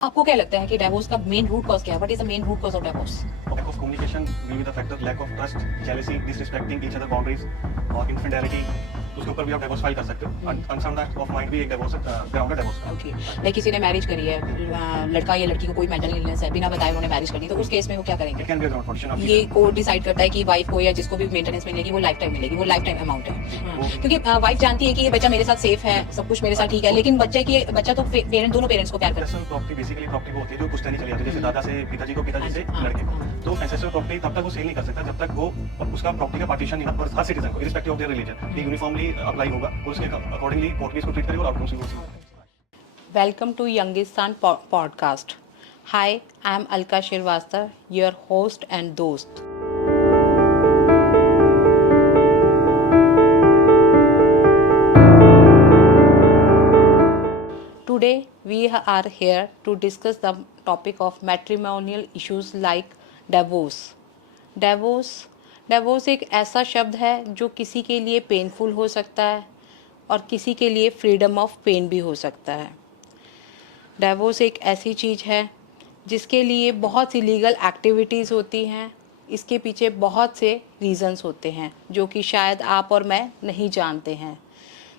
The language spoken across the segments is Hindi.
आपको क्या लगता है कि डिवोर्स का मेन रूट कॉज क्या है? What is the main root cause of divorce? Lack of communication will be the factor. Lack of trust, jealousy, disrespecting each other boundaries और infidelity. उसके ऊपर भी आप डिवोर्स फाइल कर सकते हो। अनसाउंड ऑफ माइंड भी एक डिवोर्स ग्राउंड है डिवोर्स का। ओके, लाइक किसी ने मैरिज करी है, लड़का या लड़की को कोई मेंटल इलनेस है, बिना बताए उन्होंने मैरिज कर ली, तो उस केस में वो क्या करेंगे? It can be a ground for decision. ये कोर्ट डिसाइड करता है कि वाइफ को या जिसको भी मेंटेनेंस मिलेगी वो लाइफ टाइम मिलेगी, वो लाइफ टाइम अमाउंट है। क्योंकि वाइफ जानती है कि ये बच्चा मेरे साथ सेफ है, सब कुछ मेरे साथ ठीक है, लेकिन बच्चा तो दोनों पेरेंट्स को प्यार करता है। प्रॉपर्टी बेसिकली प्रॉपर्टी वो होती है जो पुश्तैनी चली जाती है, जैसे दादा से पिताजी को, पिताजी से लड़के को। तो एंसेस्ट्रल प्रॉपर्टी तब तक वो सेल नहीं कर सकता जब तक वो उसका प्रॉपर्टी का पार्टीशन नहीं हो, हर सिटीजन को इरिस्पेक्टिव ऑफ देयर रिलीजन ये यूनिफॉर्मली अप्लाई होगा और उसके अकॉर्डिंगली कोर्ट भी इसको ट्रीट करेगा और आउटकम्स भी होगा। Welcome to Youngistan podcast. Hi, I am Alka Shirvastav, your host and dost. Today we are here to discuss the topic of matrimonial issues like divorce. Divorce एक ऐसा शब्द है जो किसी के लिए पेनफुल हो सकता है और किसी के लिए फ्रीडम ऑफ पेन भी हो सकता है। डिवोर्स एक ऐसी चीज़ है जिसके लिए बहुत सी लीगल एक्टिविटीज़ होती हैं। इसके पीछे बहुत से रीज़न्स होते हैं जो कि शायद आप और मैं नहीं जानते हैं।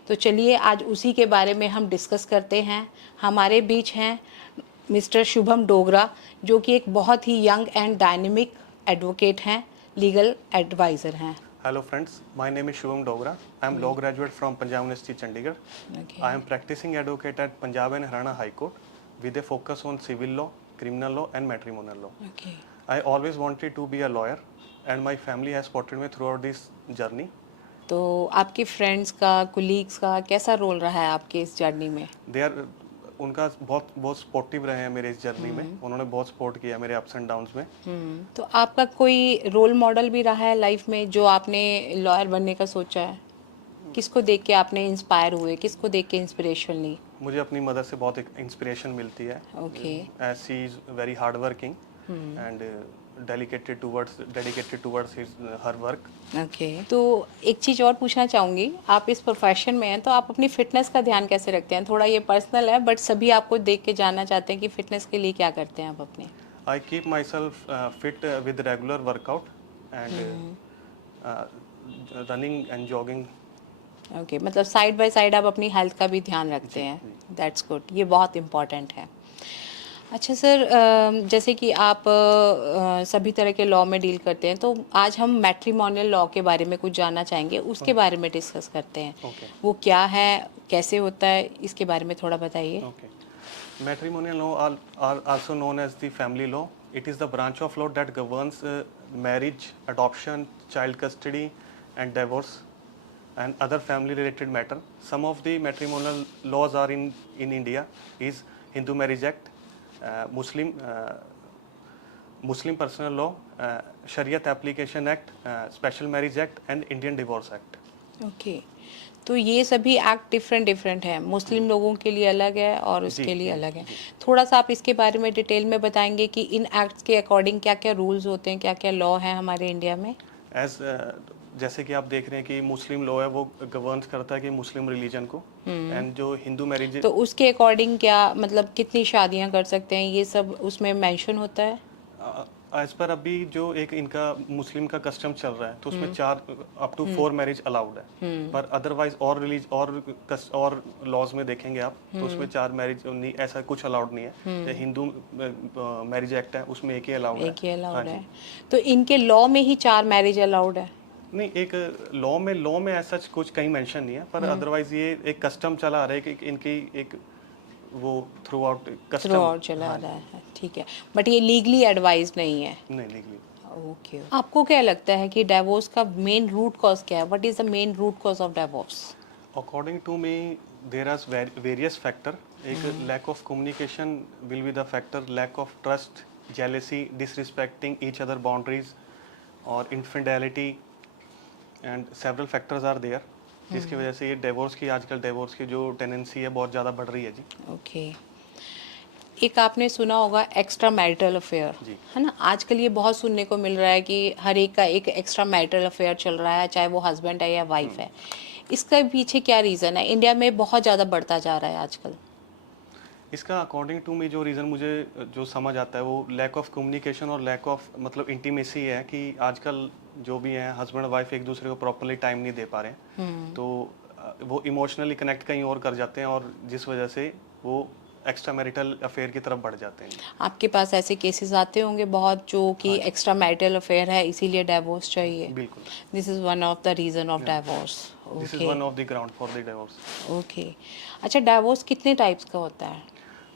तो चलिए आज उसी के बारे में हम डिस्कस करते हैं। हमारे बीच हैं मिस्टर शुभम डोगरा, जो कि एक बहुत ही यंग एंड डायनेमिक एडवोकेट हैं, लीगल एडवाइज़र हैं। Hello friends, my name is Shubham Dogra. I am law graduate from Punjab University, Chandigarh. Okay. I am practicing advocate at Punjab and Haryana High Court with a focus on civil law, criminal law and matrimonial law. Okay. I always wanted to be a lawyer and my family has supported me throughout this journey. तो आपके फ्रेंड्स का, कुलीग्स का कैसा रोल रहा है आपके इस जर्नी में? They are उनका बहुत सपोर्टिव रहे हैं मेरे इस जर्नी में। उन्होंने बहुत सपोर्ट किया मेरे अप्स एंड डाउन्स में। तो आपका कोई रोल मॉडल भी रहा है लाइफ में जो आपने लॉयर बनने का सोचा है? किसको देख के आपने इंस्पायर हुए, किसको देख के इंस्पिरेशन ली? मुझे अपनी मदर से बहुत इंस्पिरेशन मिलती है। Okay. As she is very hard working and dedicated towards her work. Okay, तो एक चीज़ और पूछना चाहूँगी, आप इस प्रोफेशन में हैं तो आप अपनी फिटनेस का ध्यान कैसे रखते हैं? थोड़ा ये पर्सनल है बट सभी आपको देख के जानना चाहते हैं कि फिटनेस के लिए क्या करते हैं आप अपने? I keep my self fit with regular workout and running and jogging. Okay, मतलब साइड बाय साइड आप अपनी हेल्थ का भी ध्यान रखते हैं। दैट्स गुड, ये बहुत इम्पॉर्टेंट है। अच्छा सर, जैसे कि आप सभी तरह के लॉ में डील करते हैं, तो आज हम मैट्रिमोनियल लॉ के बारे में कुछ जानना चाहेंगे, उसके बारे में डिस्कस करते हैं। वो क्या है, कैसे होता है, इसके बारे में थोड़ा बताइए। Matrimonial law are also known as the family law. It is the branch of law that governs marriage, adoption, child custody and divorce and other family related matter. Some of the matrimonial laws are in India is Hindu Marriage Act, Muslim Personal Law, Shariat Application Act, Special Marriage Act and Indian Divorce Act. Okay, तो ये सभी एक्ट डिफरेंट हैं, मुस्लिम लोगों के लिए अलग है और उसके लिए अलग है। थोड़ा सा आप इसके बारे में डिटेल में बताएंगे कि इन एक्ट्स के अकॉर्डिंग क्या क्या रूल्स होते हैं, क्या क्या लॉ है हमारे इंडिया में? जैसे कि आप देख रहे हैं कि मुस्लिम लॉ है वो गवर्न करता है कि मुस्लिम रिलीजन को, एंड जो हिंदू मैरिज, तो उसके अकॉर्डिंग क्या मतलब कितनी शादियां कर सकते हैं, ये सब उसमें मेंशन होता है? एज पर अभी जो एक इनका मुस्लिम का कस्टम चल रहा है तो उसमें 4 अप टू 4 मैरिज अलाउड है। पर अदरवाइज और लॉज में देखेंगे आप तो उसमें 4 मैरिज नहीं, ऐसा कुछ अलाउड नहीं है। हिंदू मैरिज एक्ट है उसमें एक ही अलाउड है। तो इनके लॉ में ही 4 मैरिज अलाउड है? नहीं, एक लॉ में ऐसा कुछ कहीं मेंशन नहीं है, पर अदरवाइज ये एक कस्टम चला आ रहा है कि इनकी एक वो थ्रू आउट चला रहा है। ठीक है, बट ये लीगली एडवाइज नहीं है? नहीं, लीगली। ओके। आपको क्या लगता है कि डिवोर्स का मेन रूट कॉज क्या है? What is the main root cause of divorce? According to me there are various factor. एक lack of communication will be the factor, lack of trust, jealousy, disrespecting each other boundaries और infidelity and several factors are there, जिसकी वजह से ये आजकल डिवोर्स की जो टेंडेंसी है बहुत ज़्यादा बढ़ रही है जी। ओके। एक आपने सुना होगा एक्स्ट्रा मैरिटल अफेयर, है ना? आजकल ये बहुत सुनने को मिल रहा है कि हर एक का एक एक्स्ट्रा मैरिटल अफेयर चल रहा है, चाहे वो हस्बैंड है या वाइफ है। इसका पीछे क्या रीज़न है? इंडिया में बहुत ज़्यादा बढ़ता जा रहा है आजकल। इसका अकॉर्डिंग टू मी जो रीज़न मुझे जो समझ आता है वो लैक ऑफ कम्युनिकेशन और लैक ऑफ मतलब इंटीमेसी है कि आजकल जो भी हैं हस्बैंड वाइफ एक दूसरे को प्रॉपरली टाइम नहीं दे पा रहे हैं, तो वो इमोशनली कनेक्ट कहीं और कर जाते हैं और जिस वजह से वो एक्स्ट्रा मैरिटल अफेयर की तरफ बढ़ जाते हैं। आपके पास ऐसे केसेस आते होंगे बहुत जो कि एक्स्ट्रा मैरिटल अफेयर है इसीलिए डिवोर्स चाहिए। बिल्कुल, this is one of the reason of divorce. This is okay one of the ground for the divorce. Okay. अच्छा, डिवोर्स कितने टाइप्स का होता है?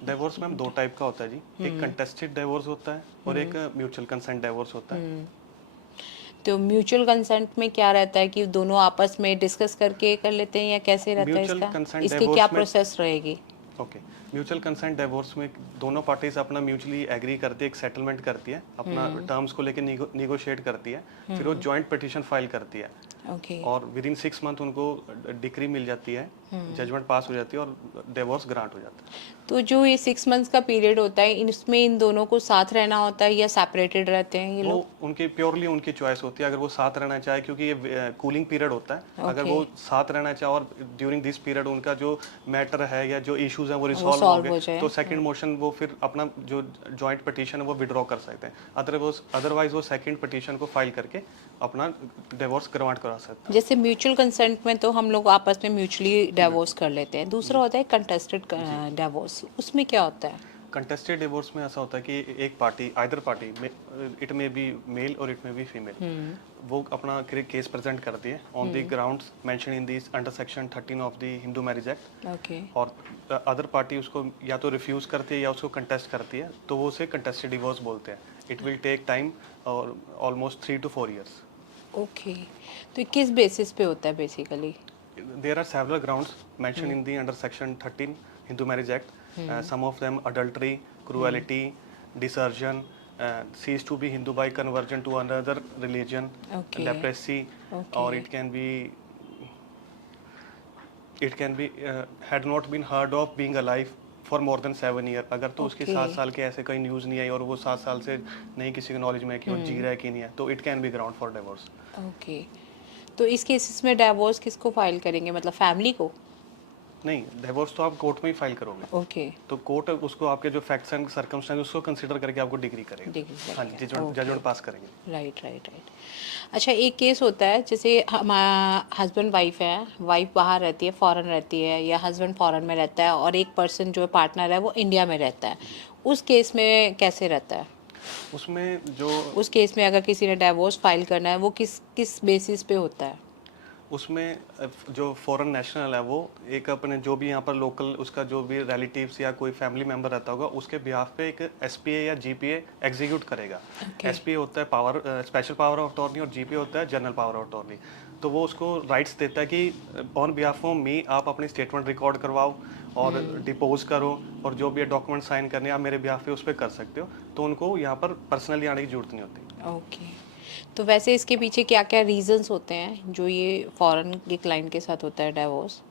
डिवोर्स मैम दो टाइप का होता है जी, एक कंटेस्टेड डिवोर्स होता है और एक म्यूचुअल कंसेंट डिवोर्स होता है। तो म्यूचुअल कंसेंट में क्या रहता है कि दोनों आपस में डिस्कस करके कर लेते हैं या कैसे रहता है म्यूचुअल इसका? कंसेंट इसकी डिवोर्स क्या में प्रोसेस रहेगी? ओके, म्यूचुअल कंसेंट डिवोर्स में दोनों पार्टीज अपना म्यूचुअली एग्री करती है, एक सेटलमेंट करती है, अपना टर्म्स को लेकर निगोशिएट करती है, फिर वो जॉइंट पिटीशन फाइल करती है ओके और विद इन 6 मंथ उनको डिक्री मिल जाती है, जजमेंट पास हो जाती है और डिवोर्स ग्रांट हो जाता है। तो जो ये 6 मंथ्स का पीरियड होता है इसमें इन दोनों को साथ रहना होता है या सेपरेटेड रहते हैं ये वो लोग? उनकी प्योरली उनकी चॉइस होती है, अगर वो साथ रहना चाहे क्योंकि ये कूलिंग पीरियड होता है, अगर वो साथ रहना चाहे और ड्यूरिंग दिस पीरियड उनका जो मैटर है या जो इश्यूज हैं वो रिसॉल्व हो solve हो गए जाए। तो सेकंड मोशन वो फिर अपना जो जॉइंट पिटीशन है वो विड्रॉ कर सकते हैं, अदरवाइज वो सेकंड पिटीशन को फाइल करके अपना डिवोर्स ग्रांट करा सकते हैं। जैसे म्यूचुअल कंसेंट में तो हम लोग आपस में म्यूचुअली डिवोर्स कर लेते हैं, दूसरा होता है कंटेस्टेड डिवोर्स, उसमें क्या होता है? कंटेस्टेड डिवोर्स में ऐसा होता है कि एक पार्टी आइदर पार्टी इट में बी मेल और इट में बी फीमेल, वो अपना केस प्रेजेंट करती है on the grounds mention in this under section 13 of the Hindu marriage act, okay और अदर पार्टी उसको या तो रिफ्यूज करती है या उसको कंटेस्ट करती है, तो वो उसे कंटेस्टेड डिवोर्स बोलते हैं। इट विल टेक टाइम और ऑलमोस्ट 3 to 4 years। ओके। तो ये किस बेसिस पे होता है basically? There are several grounds mentioned in the under section 13 Hindu Marriage Act. Some of them adultery, cruelty, desertion, cease to be Hindu by conversion to another religion, Okay. leprosy, Okay. or it can be had not been heard of being alive for more than 7 years। अगर तो उसके Okay. 7 साल के ऐसे कोई न्यूज़ नहीं आई और वो 7 साल से नहीं किसी के नॉलेज में है कि वो जी रहा है कि नहीं है, तो it can be ground for divorce. Okay. तो इस केसेस में डिवोर्स किसको फाइल करेंगे, मतलब फैमिली को? नहीं, डिवोर्स तो आप कोर्ट में ही फाइल करोगे, ओके तो कोर्ट उसको आपके जो फैक्ट्स एंड सर्कमस्टेंस उसको कंसीडर करके आपको डिग्री करेगा। डिग्री हाँ जी, जजमेंट पास करेंगे। Right right right. अच्छा, एक केस होता है जैसे हमारा हस्बैंड वाइफ है, वाइफ बाहर रहती है, फॉरेन रहती है, या हस्बैंड फॉरेन में रहता है और एक पर्सन जो पार्टनर है वो इंडिया में रहता है, उस केस में कैसे रहता है? उसमें जो उस केस में अगर किसी ने डिवोर्स फाइल करना है वो किस किस बेसिस पे होता है? उसमें जो फॉरेन नेशनल है वो एक अपने जो भी यहाँ पर लोकल उसका जो भी रिलेटिव्स या कोई फैमिली मेंबर रहता होगा उसके बिहाफ पे एक एसपीए या जीपीए एग्जीक्यूट करेगा। एसपीए होता है power special power of attorney और जीपीए होता है जनरल पावर ऑफ अटॉर्नी। तो वो उसको राइट्स देता है कि ऑन बिहाफ ऑफ मी आप अपनी स्टेटमेंट रिकॉर्ड करवाओ और डिपोज करो और जो भी डॉक्यूमेंट साइन करने आप मेरे बिहाफ पे उस पर कर सकते हो, तो उनको यहाँ पर पर्सनली आने की जरूरत नहीं होती। ओके। तो वैसे इसके पीछे क्या क्या रीजंस होते हैं जो ये फॉरेन के क्लाइंट के साथ होता है divorce?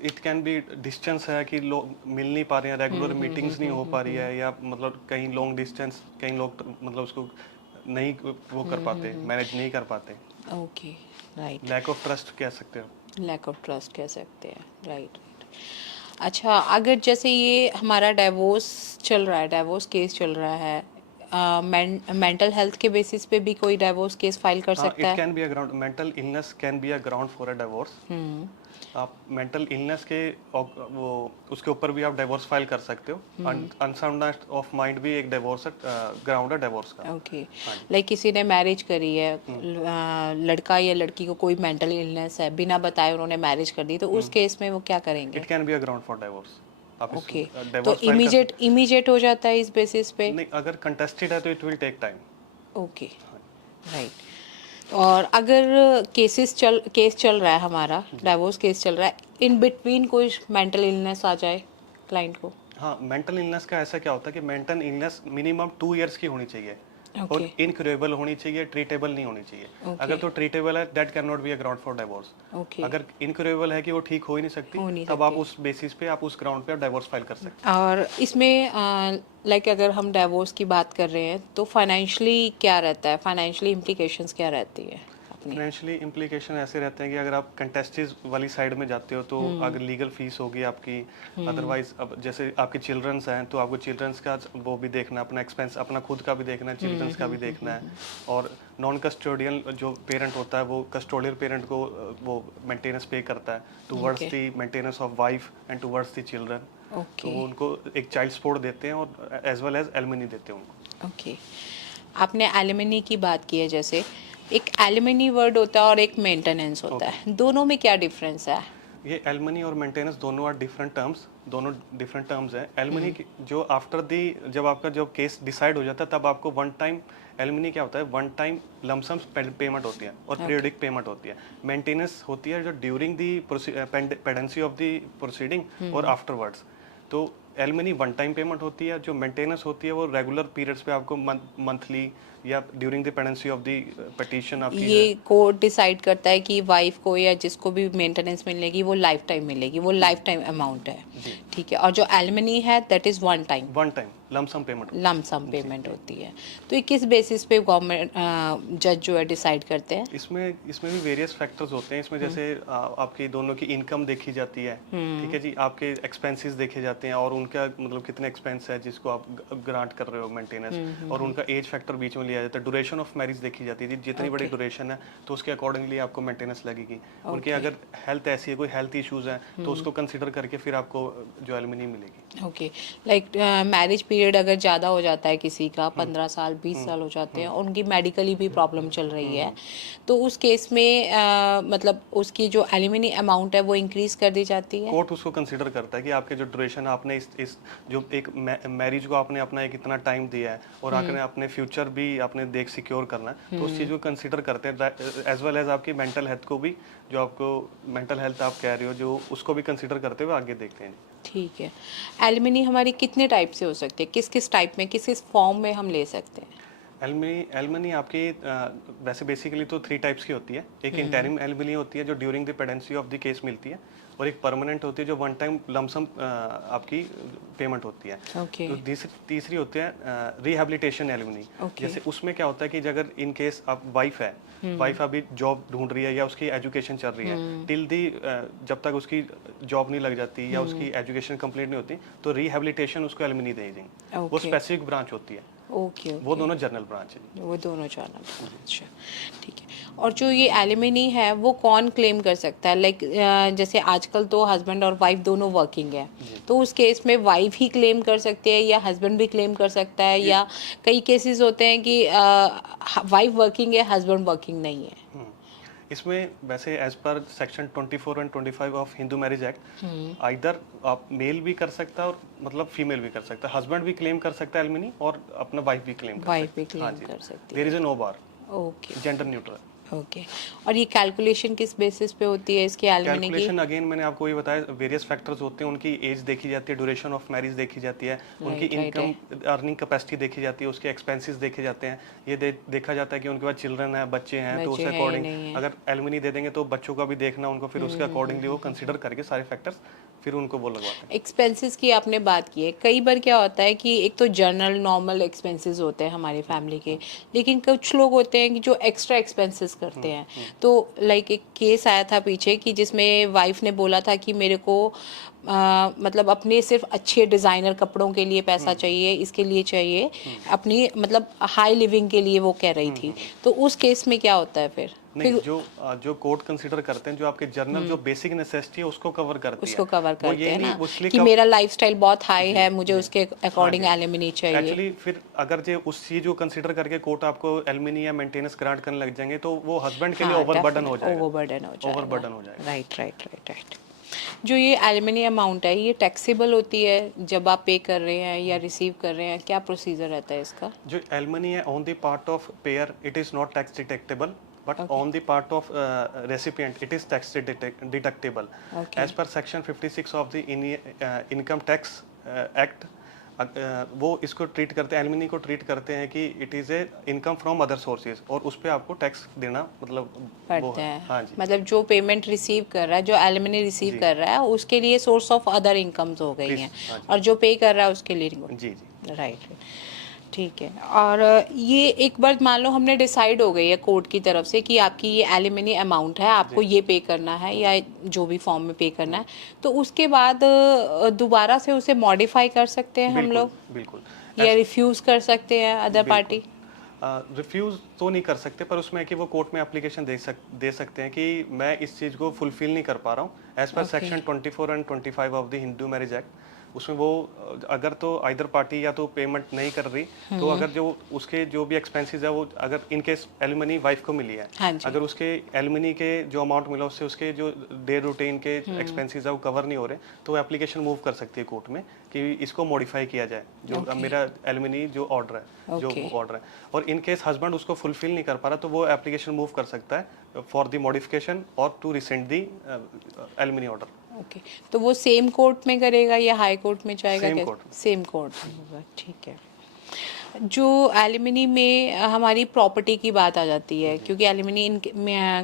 It can be distance है कि लोग मिल नहीं पा रहे हैं, रेगुलर मीटिंग्स नहीं हो पा रही है, या मतलब कहीं लॉन्ग डिस्टेंस कहीं लोग मतलब उसको नहीं वो कर पाते, मैनेज नहीं कर पाते। Okay right. Lack of trust कह सकते हो। लैक ऑफ ट्रस्ट कह सकते हैं, राइट। अच्छा, अगर जैसे ये हमारा डिवोर्स चल रहा है, डिवोर्स केस चल रहा है, मेंटल हेल्थ के बेसिस पे भी कोई डिवोर्स केस फाइल कर सकता इट है? Can be a ground, mental illness can be a ground for a divorce. आप मेंटल इलनेस के वो उसके ऊपर भी आप डिवोर्स फाइल कर सकते हो। अनसाउंडनेस ऑफ माइंड भी एक डिवोर्स ग्राउंड है डिवोर्स का। ओके। लाइक किसी ने मैरिज करी है, लड़का या लड़की को कोई मेंटल इलनेस है, बिना बताए उन्होंने मैरिज कर दी, तो उस केस में वो क्या करेंगे? It can be a ground for divorce. आप ओके। तो डिवोर्स फाइल इमीडिएट हो जाता है इस बेसिस पे? नहीं, अगर कंटेस्टेड है तो it will take time. Okay right. और अगर केस चल रहा है हमारा, डिवोर्स केस चल रहा है, इन बिटवीन कोई मेंटल इलनेस आ जाए क्लाइंट को? हाँ, मेंटल इलनेस का ऐसा क्या होता है कि मेंटल इलनेस मिनिमम 2 इयर्स की होनी चाहिए और इनक्यूरेबल होनी चाहिए, ट्रीटेबल नहीं होनी चाहिए। अगर तो ट्रीटेबल है that can not be a ground for divorce. Okay. अगर इनक्यूरेबल है कि वो ठीक हो ही नहीं सकती, तब आप उस बेसिस पे आप उस ग्राउंड पे डिवोर्स फाइल कर सकते हैं। और इसमें लाइक अगर हम डिवोर्स की बात कर रहे हैं तो फाइनेंशियली क्या रहता है, फाइनेंशियली इम्प्लीकेशंस क्या रहती है? अपनी? फाइनेंशियली इम्प्लीकेशन ऐसे रहते हैं कि अगर आप कंटेस्टेड वाली साइड में जाते हो तो अगर लीगल फीस होगी आपकी, अदरवाइज अब जैसे आपके चिल्ड्रंस हैं तो आपको चिल्ड्रंस का वो भी देखना, अपना एक्सपेंस अपना खुद का भी देखना है, चिल्ड्रंस का भी देखना है। और नॉन कस्टोडियल जो पेरेंट होता है वो कस्टोडियल पेरेंट को वो मेंटेनेंस पे करता है towards Okay. The maintenance of wife and towards the children. तो ओके वो उनको एक चाइल्ड सपोर्ट देते हैं और एज वेल एज एलिमनी देते हैं उनको। ओके। आपने एलिमनी की बात की है, जैसे एक एलिमनी वर्ड होता है और एक मेंटेनेंस होता है, दोनों में क्या डिफरेंस है? ये एलमनी और मेंटेनेंस दोनों आर डिफरेंट टर्म्स, दोनों डिफरेंट टर्म्स हैं। एलमनी जो आफ्टर दी जब आपका जो केस डिसाइड हो जाता है तब आपको वन टाइम, एलमनी क्या होता है, वन टाइम लमसम पेमेंट होती है और पीरियडिक पेमेंट होती है। मेंटेनेंस होती है जो during the pendency of the proceeding और आफ्टरवर्ड्स। तो एलमनी वन टाइम पेमेंट होती है, जो मेंटेनेंस होती है वो रेगुलर पीरियड्स पे आपको मंथली या during the pendency of the petition आपकी ये कोर्ट डिसाइड करता है कि वाइफ को या जिसको भी मेंटेनेंस मिलेगी वो लाइफ टाइम मिलेगी, वो लाइफ टाइम अमाउंट है, ठीक है। और जो एलिमनी है that is one time lump sum payment lump sum payment होती है। तो ये किस बेसिस पे गवर्नमेंट जज जो है डिसाइड करते हैं? इसमें भी वेरियस फैक्टर्स होते हैं। इसमें जैसे आपकी दोनों की इनकम देखी जाती है, ठीक है जी, आपके एक्सपेंसेस देखे जाते हैं और उनका मतलब कितने एक्सपेंस है जिसको आप ग्रांट कर रहे हो मेंटेनेंस, और उनका एज फैक्टर बीच में लिया जाता है। ड्यूरेशन ऑफ मैरिज देखी जाती है, जितनी बड़ी ड्यूरेशन है तो उसके अकॉर्डिंगली आपको मेंटेनेंस लगेगी। उनकी अगर हेल्थ ऐसी है, कोई हेल्थ इश्यूज हैं तो उसको कंसिडर करके फिर आपको जो एलिमनी मिलेगी। ओके, लाइक मैरिज पीरियड अगर ज़्यादा हो जाता है किसी का, 15 साल 20 साल हो जाते हैं, उनकी मेडिकली भी प्रॉब्लम चल रही है, तो उस केस में मतलब उसकी जो एलिमनी अमाउंट है वो इंक्रीज कर दी जाती है? कोर्ट उसको कंसिडर करता है कि आपके जो ड्यूरेशन आपने इस जो एक मैरिज को आपने अपना एक इतना टाइम दिया है और आपने अपने फ्यूचर भी आपने देख सिक्योर करना है, तो उस चीज़ को कंसिडर करते हैं एज वेल एज आपकी मेंटल हेल्थ को भी, जो आपको मेंटल हेल्थ आप कह रहे हो जो उसको भी कंसिडर करते हुए आगे देखते हैं। ठीक है। एलिमनी हमारी कितने टाइप से हो सकती है, किस किस टाइप में, किस किस फॉर्म में हम ले सकते हैं? एलिमनी आपकी वैसे बेसिकली तो 3 टाइप्स की होती है। एक इंटरिम एलिमनी होती है जो during the pendency of the case मिलती है, और एक परमानेंट होती है जो वन टाइम लमसम आपकी पेमेंट होती है। ओके तो तीसरी होती है रिहेबिलिटेशन एलिमनी। जैसे उसमें क्या होता है कि अगर इन केस आप वाइफ है, वाइफ अभी जॉब ढूंढ रही है या उसकी एजुकेशन चल रही है, टिल दी जब तक उसकी जॉब नहीं लग जाती या उसकी एजुकेशन कंप्लीट नहीं होती, तो रिहेबिलिटेशन उसको एलिमनी दी जाएगी। वो स्पेसिफिक ब्रांच होती है। ओके वो दोनों जनरल ब्रांच है। वो दोनों चैनल, अच्छा ठीक है। और जो ये एलिमनी है वो कौन क्लेम कर सकता है? लाइक जैसे आजकल तो हस्बैंड और वाइफ दोनों वर्किंग है, तो उस केस में वाइफ ही क्लेम कर सकती है या हस्बैंड भी क्लेम कर सकता है, या कई केसेस होते हैं कि वाइफ वर्किंग है हस्बैंड वर्किंग नहीं है? इसमें वैसे as per section 24 and 25 of Hindu marriage act, either आप मेल भी कर सकता है और मतलब फीमेल भी कर सकता है, हस्बैंड भी क्लेम कर सकता है एलिमनी और अपना वाइफ भी क्लेम कर वाइफ सकता भी है। क्लेम कर सकती है। There is a no bar, okay gender neutral. Okay. और ये कैलकुलेशन किस बेसिस पे होती है इसकी एलिमनी की? कैलकुलेशन अगेन मैंने आपको ये बताया, वेरियस फैक्टर्स होते हैं। उनकी एज देखी जाती है, ड्यूरेशन ऑफ मैरिज देखी जाती है, उनकी इनकम अर्निंग कैपेसिटी देखी जाती है, उसके एक्सपेंसेस देखे जाते हैं, ये देखा जाता है कि उनके पास चिल्ड्रन है, बच्चे हैं, तो उसके अकॉर्डिंग अगर एलिमनी दे देंगे तो बच्चों का भी देखना उनको, फिर उसके अकॉर्डिंगली वो कंसिडर करके सारे फैक्टर्स फिर उनको वो लगवाते हैं। एक्सपेंसेस की आपने बात की है, कई बार क्या होता है कि एक तो जनरल नॉर्मल एक्सपेंसेस होते हैं हमारी फैमिली के, लेकिन कुछ लोग होते हैं कि जो एक्स्ट्रा एक्सपेंसेस करते हैं। तो लाइक एक केस आया था पीछे कि जिसमें वाइफ ने बोला था कि मेरे को मतलब अपने सिर्फ अच्छे डिज़ाइनर कपड़ों के लिए पैसा चाहिए, इसके लिए चाहिए, अपनी मतलब हाई लिविंग के लिए वो कह रही थी। तो उस केस में क्या होता है फिर? नहीं, जो कोर्ट कंसीडर करते हैं, जो आपके जनरल जो बेसिक नेसेसिटी है उसको कवर करती है, उसको कवर करते हैं ना, उसलिए कि मेरा लाइफस्टाइल बहुत हाई है, मुझे उसके अकॉर्डिंग एलिमनी चाहिए। एक्चुअली फिर अगर जो उस चीज को कंसीडर करके कोर्ट आपको एलिमनी या मेंटेनेंस ग्रांट करने लग जाएंगे तो वो हस्बैंड के लिए ओवरबर्डन हो जाएगा। ओवरबर्डन हो जाएगा। राइट। जो ये एलिमनी अमाउंट है ये टैक्सेबल होती है जब आप पे कर रहे हैं या रिसीव कर रहे हैं, क्या प्रोसीजर रहता है इसका? जो एलिमनी है on the part of pair it is not tax detectable, but on the part of recipient it is tax deductible as per section 56 of the income tax act। वो इसको ट्रीट करते हैं, एलिमनी को ट्रीट करते हैं कि it is a income from other sources, और उस पे आपको टैक्स देना मतलब पड़ता है। हाँ जी, मतलब जो पेमेंट रिसीव कर रहा है, जो एलिमनी रिसीव कर रहा है, उसके लिए सोर्स ऑफ अदर इनकम्स हो गई हैं, और जो पे कर रहा है उसके लिए जी। राइट। ठीक है। और ये एक बार मान लो हमने डिसाइड हो गई है कोर्ट की तरफ से कि आपकी ये एलिमनी अमाउंट है, आपको ये पे करना है या जो भी फॉर्म में पे करना है, तो उसके बाद दोबारा से उसे मॉडिफाई कर सकते हैं हम बिल्कुल लोग, बिल्कुल या रिफ्यूज़ कर सकते हैं अदर पार्टी? रिफ्यूज़ तो नहीं कर सकते, पर उसमें है कि वो कोर्ट में एप्लीकेशन दे सकते हैं कि मैं इस चीज़ को फुलफिल नहीं कर पा रहा हूँ as per section 24 and 25 of the Hindu marriage act. उसमें वो अगर तो आइदर पार्टी या तो पेमेंट नहीं कर रही, तो अगर जो उसके जो भी एक्सपेंसेस है वो अगर इन केस एलिमनी वाइफ को मिली है, हाँ जी। अगर उसके एलिमनी के जो अमाउंट मिला उससे उसके जो डे रूटीन के एक्सपेंसेस है वो कवर नहीं हो रहे, तो वो एप्लीकेशन मूव कर सकती है कोर्ट में कि इसको मॉडिफाई किया जाए, जो अब मेरा एलिमनी जो ऑर्डर है, जो ऑर्डर है। और इन केस हस्बैंड उसको फुलफिल नहीं कर पा रहा, तो वो एप्लीकेशन मूव कर सकता है फॉर द मॉडिफिकेशन और to rescind the alimony order. Okay, तो वो सेम कोर्ट में करेगा या हाई कोर्ट में जाएगा? Same court. सेम कोर्ट में होगा, ठीक है। जो एलिमनी में हमारी प्रॉपर्टी की बात आ जाती है, क्योंकि alimony in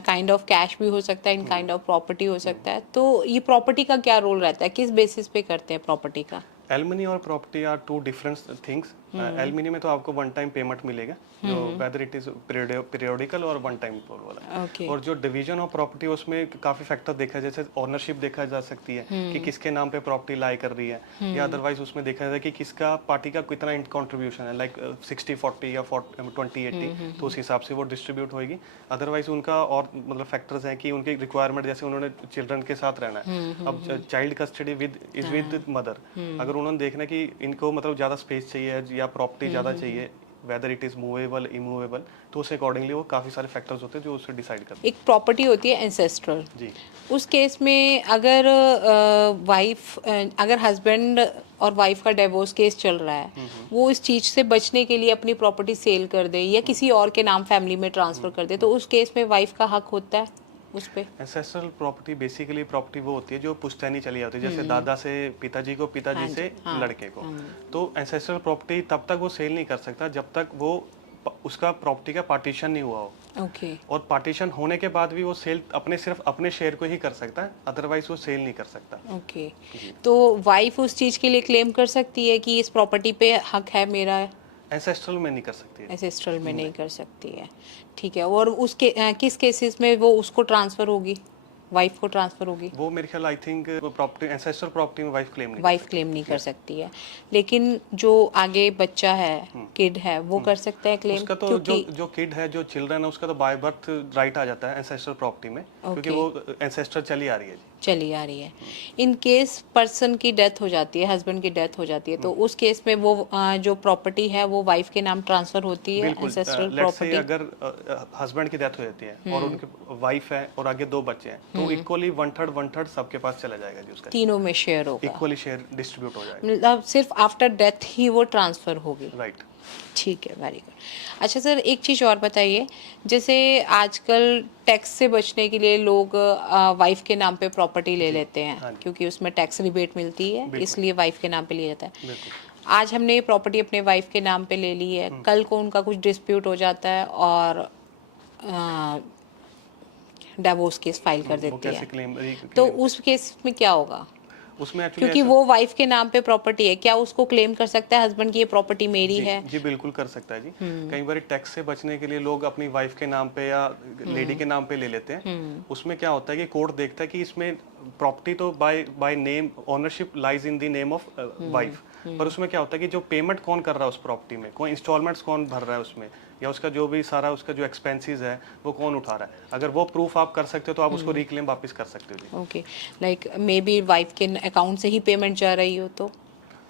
kind of cash भी हो सकता है, इन काइंड ऑफ प्रॉपर्टी हो सकता है, तो ये प्रॉपर्टी का क्या रोल रहता है, किस बेसिस पे करते हैं प्रॉपर्टी का? एलिमनी और property are two different things. Alimony में तो आपको वन टाइम पेमेंट मिलेगा, जो वेदर इट इज पीरियोडिकल और वन टाइम वाला। ओके। और जो डिवीजन ऑफ प्रॉपर्टी उसमें काफी फैक्टर देखा, जैसे ओनरशिप देखा जा सकती है कि किसके नाम पे प्रॉपर्टी लाई कर रही है, या अदरवाइज उसमें देखा जाए कि किसका पार्टी का कितना कंट्रीब्यूशन है, लाइक 60-40 या 20-80, तो उस हिसाब से वो डिस्ट्रीब्यूट होगी। अदरवाइज उनका और मतलब फैक्टर्स हैं कि उनकी रिक्वायरमेंट, जैसे उन्होंने चिल्ड्रन के साथ रहना है, अब चाइल्ड कस्टडी विद मदर, अगर उन्होंने देखना है कि इनको मतलब ज़्यादा स्पेस चाहिए या प्रॉपर्टी ज़्यादा चाहिए, whether it is movable immovable, तो उस अकॉर्डिंगली वो काफ़ी सारे फैक्टर्स होते हैं जो उससे डिसाइड करते एक प्रॉपर्टी होती है एंसेस्ट्रल, जी। उस केस में अगर अगर हस्बैंड और वाइफ का डिवोर्स केस चल रहा है, वो इस चीज से बचने के लिए अपनी प्रॉपर्टी सेल कर दे या किसी और के नाम फैमिली में ट्रांसफर कर दे, तो उस केस में वाइफ का हक होता है उस पे? एंसेस्ट्रल प्रॉपर्टी बेसिकली प्रॉपर्टी वो होती है जो पुश्तैनी चली आती है, जैसे दादा से पिताजी को, पिताजी से लड़के को। तो एंसेस्ट्रल प्रॉपर्टी तब तक वो सेल नहीं कर सकता जब तक वो उसका प्रॉपर्टी का पार्टीशन नहीं हुआ हो। ओके। और पार्टीशन होने के बाद भी वो सेल सिर्फ अपने शेयर को ही कर सकता है, अदरवाइज वो सेल नहीं कर सकता। ओके, तो वाइफ उस चीज के लिए क्लेम कर सकती है कि इस प्रॉपर्टी पे हक है मेरा? एंसेस्ट्रल में नहीं कर सकती है। एंसेस्ट्रल में नहीं कर सकती है, ठीक है। और उसके किस केसेस में वो उसको ट्रांसफर होगी, वाइफ को ट्रांसफर होगी? वो मेरे ख्याल I think property ancestral property में वाइफ क्लेम नहीं कर सकती है, लेकिन जो आगे बच्चा है, किड है, वो कर सकता है क्लेम? उसका तो जो किड है, जो चिल्ड्रन है, उसका तो बाय बर्थ राइट आ जाता है एंसेस्ट्रल प्रॉपर्टी में, क्योंकि वो एंसेस्टर चली आ रही है। चली आ रही है। इन केस पर्सन की डेथ हो जाती है, हस्बैंड की डेथ हो जाती है, तो उस केस में वो जो प्रॉपर्टी है वो वाइफ के नाम ट्रांसफर होती है, एंसेस्ट्रल प्रॉपर्टी? अगर हस्बैंड की डेथ हो जाती है और उनके वाइफ है और आगे 2 बच्चे हैं, तो इक्वली 1/3 सबके पास चला जाएगा जी, उसका तीनों में शेयर होगा, इक्वली शेयर डिस्ट्रीब्यूट हो जाएगा। मतलब सिर्फ आफ्टर डेथ ही वो ट्रांसफर होगी? राइट। ठीक है, वेरी गुड। अच्छा सर, एक चीज़ और बताइए, जैसे आजकल टैक्स से बचने के लिए लोग वाइफ के नाम पे प्रॉपर्टी ले लेते हैं, क्योंकि उसमें टैक्स रिबेट मिलती है, इसलिए वाइफ के नाम पे लिया जाता है। आज हमने ये प्रॉपर्टी अपने वाइफ के नाम पे ले ली है, कल को उनका कुछ डिस्प्यूट हो जाता है और डिवोर्स केस फाइल कर देती है, तो उस केस में क्या होगा? उसमें क्योंकि वो वाइफ के नाम पे प्रॉपर्टी है, क्या उसको क्लेम कर सकता है हस्बैंड की ये प्रॉपर्टी मेरी है? जी बिल्कुल कर सकता है जी। कई बार टैक्स से बचने के लिए लोग अपनी वाइफ के नाम पे या लेडी के नाम पे ले लेते हैं। उसमें क्या होता है कि कोर्ट देखता है कि इसमें प्रॉपर्टी तो by name, ownership lies in the name of wife, पर उसमें क्या होता है कि जो पेमेंट कौन कर रहा है उस प्रॉपर्टी में, कोई इंस्टॉलमेंट्स कौन भर रहा है उसमें, या उसका जो भी सारा उसका जो एक्सपेंसेस है वो कौन उठा रहा है। अगर वो प्रूफ आप कर सकते हो तो आप उसको रिक्लेम वापस कर सकते हो जी। Okay, like may be wife के अकाउंट से ही पेमेंट जा रही हो तो?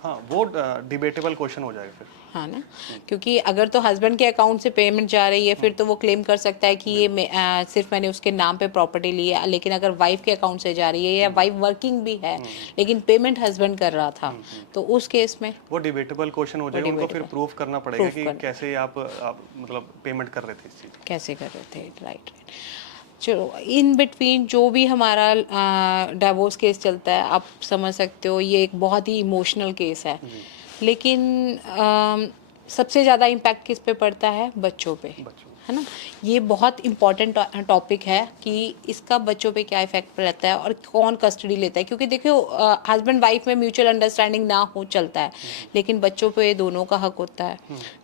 हाँ, वो डिबेटेबल क्वेश्चन हो जाएगा फिर। हाँ ना, क्योंकि अगर तो हस्बैंड के अकाउंट से पेमेंट जा रही है, फिर तो वो क्लेम कर सकता है कि ये सिर्फ मैंने उसके नाम पे प्रॉपर्टी ली है, लेकिन अगर वाइफ के अकाउंट से जा रही है या वाइफ वर्किंग भी है लेकिन पेमेंट हस्बैंड कर रहा था, तो उस केस में वो डिबेटेबल क्वेश्चन हो जाएगा। उनको फिर प्रूफ करना पड़ेगा कि कैसे आप मतलब पेमेंट कर रहे थे, इस चीज कैसे कर रहे थे। राइट। चलो, इन बिटवीन जो भी हमारा डिवोर्स केस चलता है, आप समझ सकते हो ये एक बहुत ही इमोशनल केस है, लेकिन सबसे ज़्यादा इम्पैक्ट किस पे पड़ता है? बच्चों पे। है ना। ये बहुत इम्पॉर्टेंट टॉपिक है कि इसका बच्चों पे क्या इफेक्ट रहता है और कौन कस्टडी लेता है, क्योंकि देखियो हस्बैंड वाइफ में म्यूचुअल अंडरस्टैंडिंग ना हो चलता है, लेकिन बच्चों पे दोनों का हक होता है।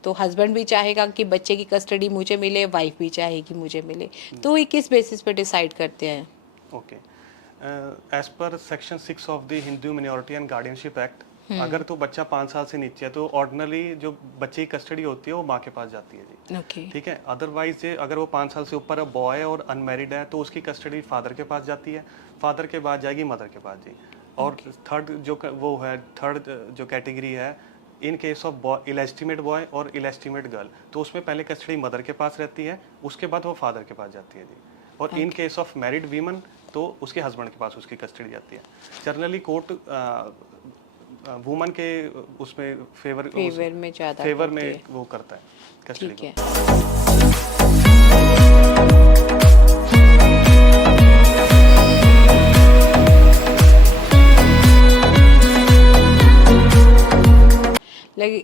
तो हस्बैंड भी चाहेगा कि बच्चे की कस्टडी मुझे मिले, वाइफ भी चाहेगी मुझे मिले, तो ये किस बेसिस पे डिसाइड करते हैं? Okay, as per section 6 of the Hindu minority and guardianship act, अगर तो बच्चा 5 साल से नीचे है तो ऑर्डिनरी जो बच्चे की कस्टडी होती है वो माँ के पास जाती है जी। ओके। ठीक है, अदरवाइज अगर वो 5 साल से ऊपर है, बॉय है और अनमेरिड है, तो उसकी कस्टडी फादर के पास जाती है, फादर के बाद जाएगी मदर के पास जी। और थर्ड वो है, थर्ड जो कैटेगरी है, in case of illegitimate boy और इलेस्टिमेट गर्ल, तो उसमें पहले कस्टडी मदर के पास रहती है, उसके बाद वो फादर के पास जाती है जी। और in case of married women तो उसके हस्बैंड के पास उसकी कस्टडी जाती है। जनरली कोर्ट वुमन के उसमें फेवर में ज़्यादा फेवर में वो करता है कस्टडी ठीक को। है।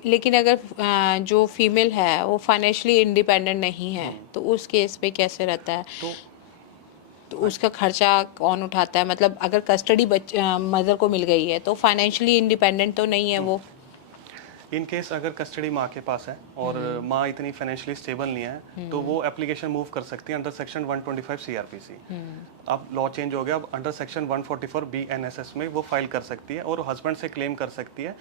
लेकिन अगर जो फीमेल है वो फाइनेंशियली इंडिपेंडेंट नहीं है, तो उस केस पे कैसे रहता है? तो उसका खर्चा कौन उठाता है? मतलब अगर कस्टडी मदर को मिल गई है तो फाइनेंशियली इंडिपेंडेंट तो नहीं है वो। इन केस अगर कस्टडी माँ के पास है और माँ इतनी फाइनेंशियली स्टेबल नहीं है, तो वो एप्लीकेशन मूव कर सकती है अंडर सेक्शन 125 सीआरपीसी। अब लॉ चेंज हो गया, अब अंडर सेक्शन 144 बीएनएसएस में वो फाइल कर सकती है और हस्बैंड से क्लेम कर सकती है,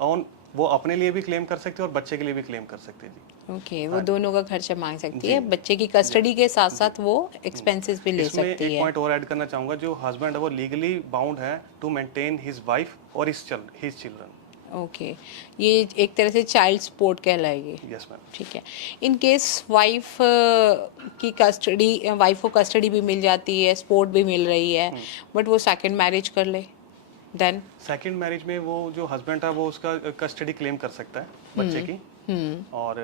और वो अपने लिए भी क्लेम कर सकती है और बच्चे के लिए भी क्लेम कर सकती है जी। ओके, वो दोनों का खर्चा मांग सकती है, बच्चे की कस्टडी के साथ साथ वो एक्सपेंसेस भी ले इसमें सकती एक है। पॉइंट और ऐड करना चाहूंगा, जो हस्बैंड है वो लीगली बाउंड है टू मेंटेन हिज वाइफ और हिज चिल्ड्रन। ओके, ये एक तरह से चाइल्ड सपोर्ट कहलाएगी। Yes ma'am. ठीक है। इन केस वाइफ की कस्टडी, वाइफ को कस्टडी भी मिल जाती है, सपोर्ट भी मिल रही है, बट वो सेकंड मैरिज कर ले, देन सेकंड मैरिज में वो जो हस्बैंड है वो उसका कस्टडी क्लेम कर सकता है बच्चे की, और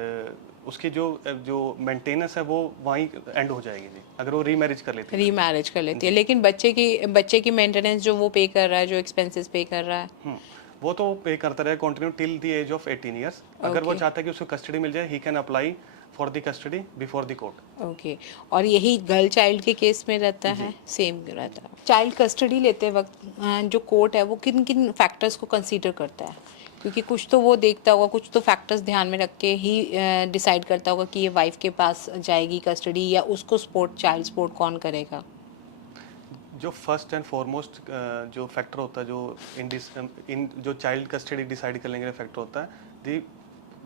उसकी जो जो मेंटेनेंस है वो वहीं एंड हो जाएगी जी, अगर वो रीमैरिज कर लेती है। रीमैरिज कर लेती है, लेकिन बच्चे की मेंटेनेंस जो वो पे कर रहा है, जो एक्सपेंसेस पे कर रहा है, वो तो पे करता रहे continue till the age of 18 years. अगर वो चाहता है कि उसको कस्टडी मिल जाए, he can apply for the custody before the court. Okay. और यही गर्ल चाइल्ड के केस में रहता है, सेम रहता है। चाइल्ड कस्टडी लेते वक्त जो कोर्ट है वो किन किन फैक्टर्स को कंसीडर करता है? क्योंकि कुछ तो वो देखता होगा, कुछ तो फैक्टर्स ध्यान में रख के ही डिसाइड करता होगा कि ये वाइफ के पास जाएगी कस्टडी, या उसको चाइल्ड सपोर्ट कौन करेगा? जो फर्स्ट एंड फॉरमोस्ट जो फैक्टर होता है, जो इन जो चाइल्ड कस्टडी डिसाइड करने का फैक्टर होता है, the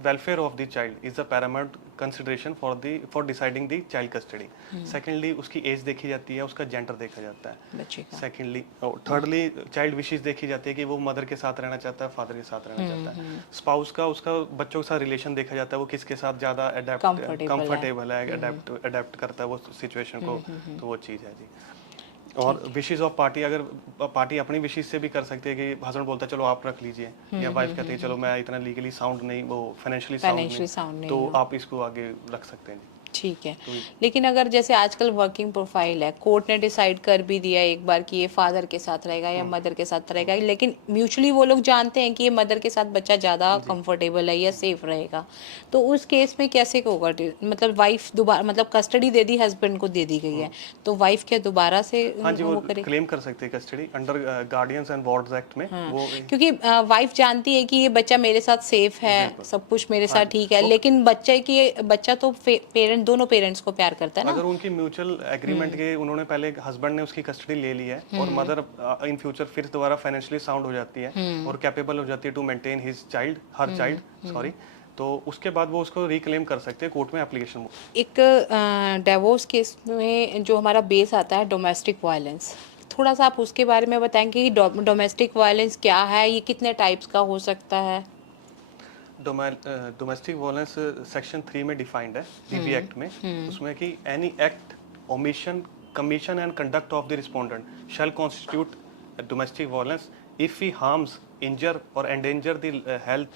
welfare of the child is the Paramount consideration for deciding the child custody. Secondly उसकी एज देखी जाती है, उसका जेंडर देखा जाता है बच्चे का। सेकेंडली, थर्डली चाइल्ड विशेष देखी जाती है कि वो मदर के साथ रहना चाहता है, फादर के साथ रहना चाहता है। स्पाउस का, उसका बच्चों के साथ रिलेशन देखा जाता है, वो किसके साथ ज़्यादा कंफर्टेबल है, अडेप्ट करता है वो सिचुएशन को, तो वो चीज़ है जी। और विशेष ऑफ पार्टी, अगर पार्टी अपनी विशेष से भी कर सकती है कि हस्बैंड बोलता है चलो आप रख लीजिए, या वाइफ कहती है चलो मैं इतना लीगली साउंड नहीं, वो फाइनेंशियली साउंड नहीं, तो आप इसको आगे रख सकते हैं। ठीक है। लेकिन अगर जैसे आजकल वर्किंग प्रोफाइल है, कोर्ट ने डिसाइड कर भी दिया एक बार कि ये फादर के साथ रहेगा या मदर के साथ रहेगा, लेकिन म्यूचुअली वो लोग जानते हैं कि ये मदर के साथ बच्चा ज़्यादा कंफर्टेबल है या सेफ रहेगा, तो उस केस में कैसे होगा? मतलब वाइफ दोबारा, मतलब कस्टडी दे दी, हस्बैंड को दे दी गई है, तो वाइफ क्या दोबारा से हाँ जी, वो क्लेम कर सकते हैं custody under guardians and wards act में। वो क्योंकि वाइफ जानती है कि ये बच्चा मेरे साथ सेफ है, सब कुछ मेरे साथ ठीक है, लेकिन बच्चा तो दोनों पेरेंट्स को प्यार करता है ना। अगर उनकी म्यूचुअल एग्रीमेंट के उन्होंने पहले हस्बैंड ने उसकी कस्टडी ले ली है और मदर इन फ्यूचर फिर दोबारा फाइनेंशियली साउंड हो जाती है और कैपेबल हो जाती है to maintain his child, her child, sorry, तो उसके बाद वो उसको रिक्लेम कर सकते हैं कोर्ट में एप्लीकेशन। एक डिवोर्स केस में जो हमारा बेस आता है डोमेस्टिक वायलेंस, थोड़ा सा आप उसके बारे में बताएंगे कि डोमेस्टिक वायलेंस क्या है, ये कितने टाइप्स का हो सकता है? डोमेस्टिक वायलेंस सेक्शन 3 में डिफाइंड है डीवी एक्ट में, उसमें कि any act, omission, commission and conduct of the respondent shall constitute domestic violence if he harms, injure or endanger the health,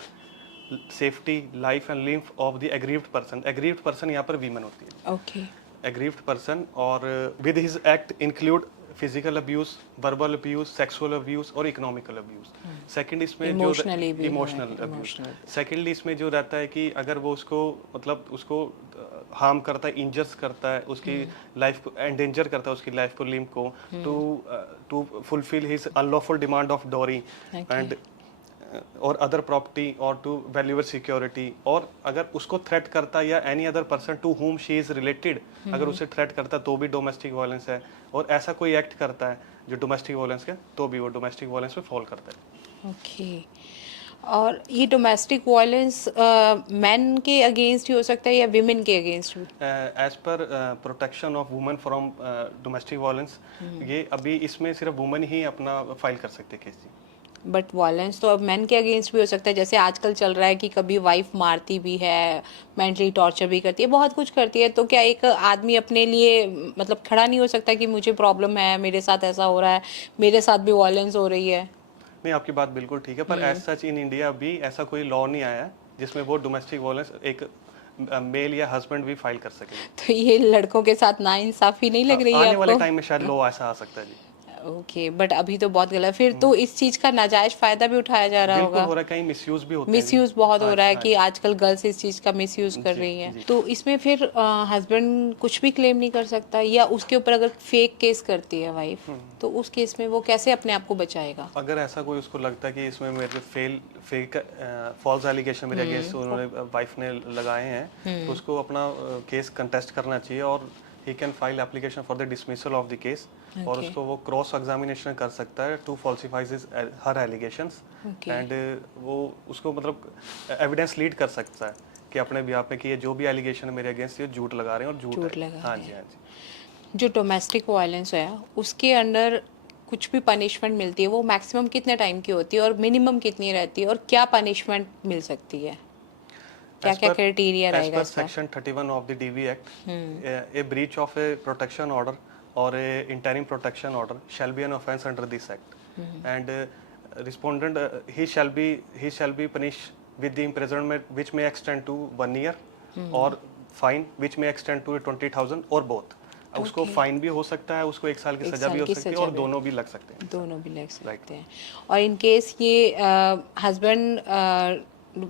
safety, life and limb of the aggrieved person. Aggrieved person यहाँ पर वीमेन होती है। ओके। एग्रीव्ड पर्सन, और with his act include physical abuse, verbal abuse, sexual abuse और इकोनॉमिकल अब्यूज। सेकंड इसमें इमोशनल अब्यूज। सेकंडली इसमें जो रहता है कि अगर वो उसको मतलब उसको हार्म करता है, इंजर्स करता है, उसकी लाइफ को एंडेंजर करता है, उसकी लाइफ को, लिम्ब को, to fulfil his unlawful demand of dowry and और अदर प्रॉपर्टी और टू वैल्यूएबल सिक्योरिटी, और अगर उसको थ्रेट करता है या any other person to whom she is related अगर उसे थ्रेट करता है तो भी डोमेस्टिक वायलेंस है, और ऐसा कोई एक्ट करता है जो डोमेस्टिक वायलेंस का तो भी वो डोमेस्टिक वायलेंस में फॉल करता है। ओके। और ये डोमेस्टिक वायलेंस मैन के अगेंस्ट ही हो सकता है या विमेन के अगेंस्ट भी? As per protection of women from domestic violence, ये अभी इसमें सिर्फ वुमेन ही अपना फाइल कर सकते केस जी। बट वायलेंस तो अब मैन के अगेंस्ट भी हो सकता है, जैसे आजकल चल रहा है कि कभी वाइफ मारती भी है, मेंटली टॉर्चर भी करती है, बहुत कुछ करती है, तो क्या एक आदमी अपने लिए मतलब खड़ा नहीं हो सकता कि मुझे प्रॉब्लम है, मेरे साथ ऐसा हो रहा है, मेरे साथ भी वायलेंस हो रही है? नहीं, आपकी बात बिल्कुल ठीक है, पर एज सच इन इंडिया अभी ऐसा कोई लॉ नहीं आया है जिसमें वो डोमेस्टिक वायलेंस एक मेल या हस्बैंड भी फाइल कर सके। तो ये लड़कों के साथ नाइंसाफी नहीं लग रही है आने वाले आपको? टाइम में शायद लॉ ऐसा आ सकता है जी। ओके, बट अभी तो बहुत गलत, फिर तो इस चीज का नाजायज फायदा भी उठाया जा रहा बिल्कुल होगा। हो रहा है, कहीं मिसयूज भी होता है। मिसयूज बहुत हो रहा है हाँ कि आजकल गर्ल्स इस चीज का मिसयूज कर जी, रही हैं, जी। तो इसमें फिर हस्बैंड कुछ भी क्लेम नहीं कर सकता, या उसके ऊपर अगर फेक केस करती है वाइफ तो उस केस में वो कैसे अपने आप को बचाएगा? अगर ऐसा कोई उसको लगता है कि इसमें मेरे फेक फॉल्स एलिगेशन मेरे अगेंस्ट उन्होंने वाइफ ने लगाए हैं, तो उसको अपना केस कंटेस्ट करना चाहिए, और he can file application for the dismissal of the case, और उसको वो क्रॉस एग्जामिनेशन कर सकता है टू फॉल्सिफाइज हर एलिगेशंस, एंड वो उसको मतलब एविडेंस लीड कर सकता है कि अपने भी आप में कि ये जो भी एलिगेशन मेरे अगेंस्ट ये झूठ लगा रहे हैं और झूठ है। हाँ जी, हाँ जी। जो डोमेस्टिक वायलेंस है उसके अंडर कुछ भी पनिशमेंट मिलती है वो मैक्सिमम कितने टाइम की होती है और मिनिमम कितनी रहती है, और क्या पनिशमेंट मिल सकती है, क्या क्या क्राइटेरिया रहेगा इसका? Section 31 of the DV act, a breach of a protection order or a interim protection order shall be an offence under this act, and respondent he shall be punished with the imprisonment which may extend to 1 year or fine which may extend to 20,000 और both। उसको फाइन भी हो सकता है, उसको 1 साल की सजा भी हो सकती है, और दोनों भी लग सकते हैं। दोनों भी लग सकते हैं। और इन केस ये हस्बैंड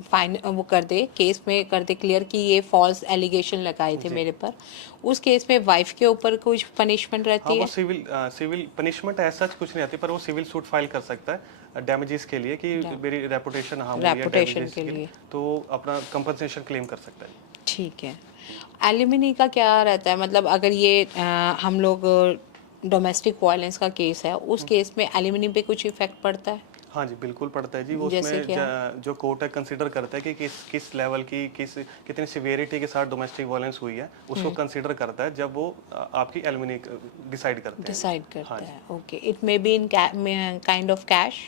फाइन वो कर दे, केस में कर दे क्लियर कि ये फॉल्स एलिगेशन लगाए थे मेरे पर, उस केस में वाइफ के ऊपर कुछ पनिशमेंट रहती है? वो सिविल पनिशमेंट ऐसा कुछ नहीं आती, पर वो सिविल सूट फाइल कर सकता है डैमेजेस के लिए कि मेरी रेपुटेशन हार्म हुई है, रेपुटेशन के लिए, तो अपना कंपनसेशन क्लेम कर सकता है। ठीक है। एलिमनी का क्या रहता है, मतलब अगर ये हम लोग डोमेस्टिक वायलेंस का केस है, उस केस में एलिमनी पे कुछ इफेक्ट पड़ता है? हाँ जी, बिल्कुल पड़ता है जी। वो उसमें जो कोर्ट है कंसीडर करता है कि किस लेवल की कितनी सिवियरिटी के साथ डोमेस्टिक वायलेंस हुई है, उसको कंसीडर करता है जब वो आपकी एलिमनी डिसाइड करता है। Okay, it may be in kind of cash?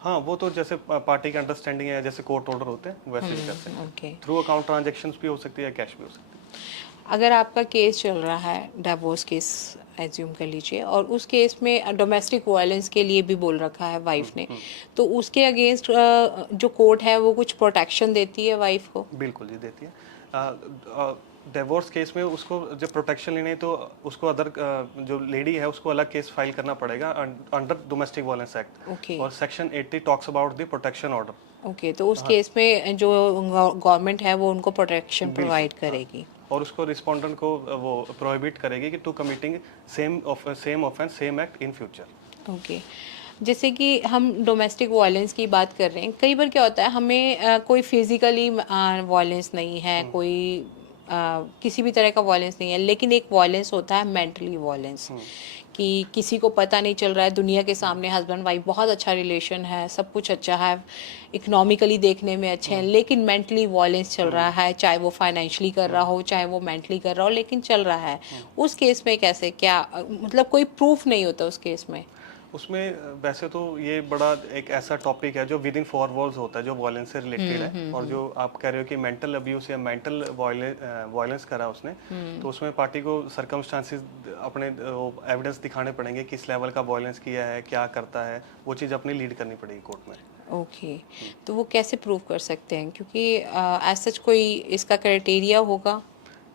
हाँ, वो तो जैसे पार्टी की अंडरस्टैंडिंग है, जैसे कोर्ट ऑर्डर होते हैं वैसे भी कर सकते हैं। थ्रू अकाउंट ट्रांजैक्शंस भी हो सकती है, कैश भी हो सकती है। अगर आपका केस चल रहा है, डिवोर्स केस एज्यूम कर लीजिए, और उस केस में डोमेस्टिक वायलेंस के लिए भी बोल रखा है वाइफ ने, तो उसके अगेंस्ट जो कोर्ट है वो कुछ प्रोटेक्शन देती है वाइफ को? बिल्कुल जी, देती है। डिवोर्स केस में उसको जब प्रोटेक्शन लेने तो उसको अदर जो लेडी है उसको अलग केस फाइल करना पड़ेगा अंडर डोमेस्टिक वायलेंस एक्ट, और section 80 talks about the protection order. Okay, तो उस केस में जो गवर्नमेंट है वो उनको प्रोटेक्शन प्रोवाइड करेगी, और उसको रिस्पोंडेंट को वो प्रोहिबिट करेगी कि to committing same offence same act in future. Okay. जैसे कि हम डोमेस्टिक वायलेंस की बात कर रहे हैं, कई बार क्या होता है हमें कोई फिजिकली वायलेंस नहीं है, कोई किसी भी तरह का वायलेंस नहीं है, लेकिन एक वायलेंस होता है मेंटली वायलेंस, कि किसी को पता नहीं चल रहा है दुनिया के सामने हस्बैंड वाइफ बहुत अच्छा रिलेशन है, सब कुछ अच्छा है, इकोनॉमिकली देखने में अच्छे हैं, लेकिन मेंटली वायलेंस चल रहा है, चाहे वो फाइनेंशियली कर रहा हो चाहे वो मेंटली कर रहा हो, लेकिन चल रहा है। उस केस में कैसे, क्या मतलब कोई प्रूफ नहीं होता उस केस में? उसमें वैसे तो ये बड़ा एक ऐसा टॉपिक है जो विद इन 4 वॉल्स होता है, जो वायलेंस से रिलेटेड है, और जो आप कह रहे हो कि मेंटल अब्यूज या मेंटल वायलेंस करा उसने, तो उसमें पार्टी को सर्कमस्टांसिस अपने एविडेंस दिखाने पड़ेंगे, किस लेवल का वायलेंस किया है, क्या करता है, वो चीज़ अपनी लीड करनी पड़ेगी कोर्ट में। ओके, तो वो कैसे प्रूव कर सकते हैं, क्योंकि एज सच कोई इसका क्राइटेरिया होगा?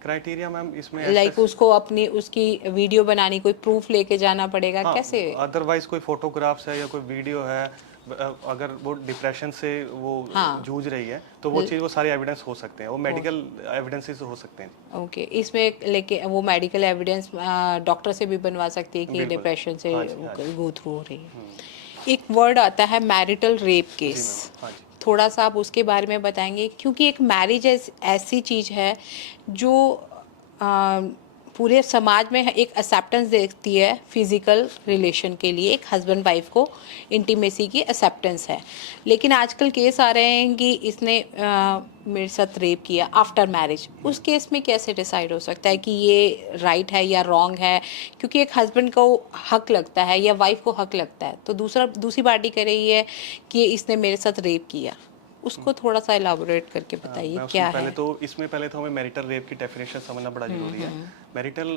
क्राइटेरिया मैम इसमें लाइक उसको अपनी उसकी वीडियो बनानी, कोई प्रूफ लेके जाना पड़ेगा? कैसे? अदरवाइज कोई फोटोग्राफ्स है या कोई वीडियो है, अगर वो डिप्रेशन से वो हाँ। जूझ रही है तो वो चीज़, वो सारे एविडेंस हो सकते हैं, वो मेडिकल एविडेंसेस हो सकते हैं। ओके, इसमें लेके वो मेडिकल एविडेंस डॉक्टर से भी बनवा सकती है कि बिल्कुल। डिप्रेशन से हाँ जी, हाँ जी। गो थ्रू हो रही है। एक वर्ड आता है मैरिटल रेप जी केस, मैम, हाँ जी। थोड़ा सा आप उसके बारे में बताएंगे, क्योंकि एक मैरिज ऐसी चीज़ है जो आ, पूरे समाज में एक एक्सेप्टेंस देती है फिजिकल रिलेशन के लिए, एक हस्बैंड वाइफ को इंटीमेसी की एक्सेप्टेंस है। लेकिन आजकल केस आ रहे हैं कि इसने मेरे साथ रेप किया आफ्टर मैरिज, उस केस में कैसे डिसाइड हो सकता है कि ये राइट है या रॉन्ग है? क्योंकि एक हस्बैंड को हक लगता है या वाइफ को हक लगता है, तो दूसरी पार्टी कह रही है कि इसने मेरे साथ रेप किया, उसको थोड़ा सा एलाबोरेट करके बताइए मैं क्या उसमें है? इसमें पहले तो हमें मैरिटल रेप की डेफिनेशन समझना बड़ा जरूरी है। Marital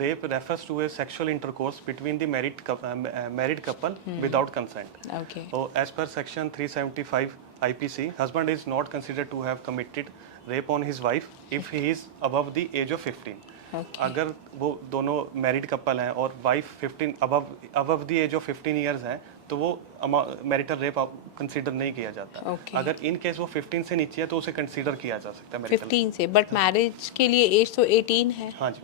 rape refers to a sexual intercourse between the married couple without consent. Okay. So, as per section 375 IPC, husband is not considered to have committed rape on his wife if he is above the age of 15. Okay. अगर वो दोनों मैरिड कपल हैं और wife 15 above the age of 15 years हैं तो वो मैरिटल रेप कंसीडर नहीं किया जाता। Okay. अगर इन केस वो 15 से नीचे है तो उसे कंसीडर किया जा सकता है मैरिटल। 15 से, बट मैरिज के लिए एज तो 18 है। हाँ जी।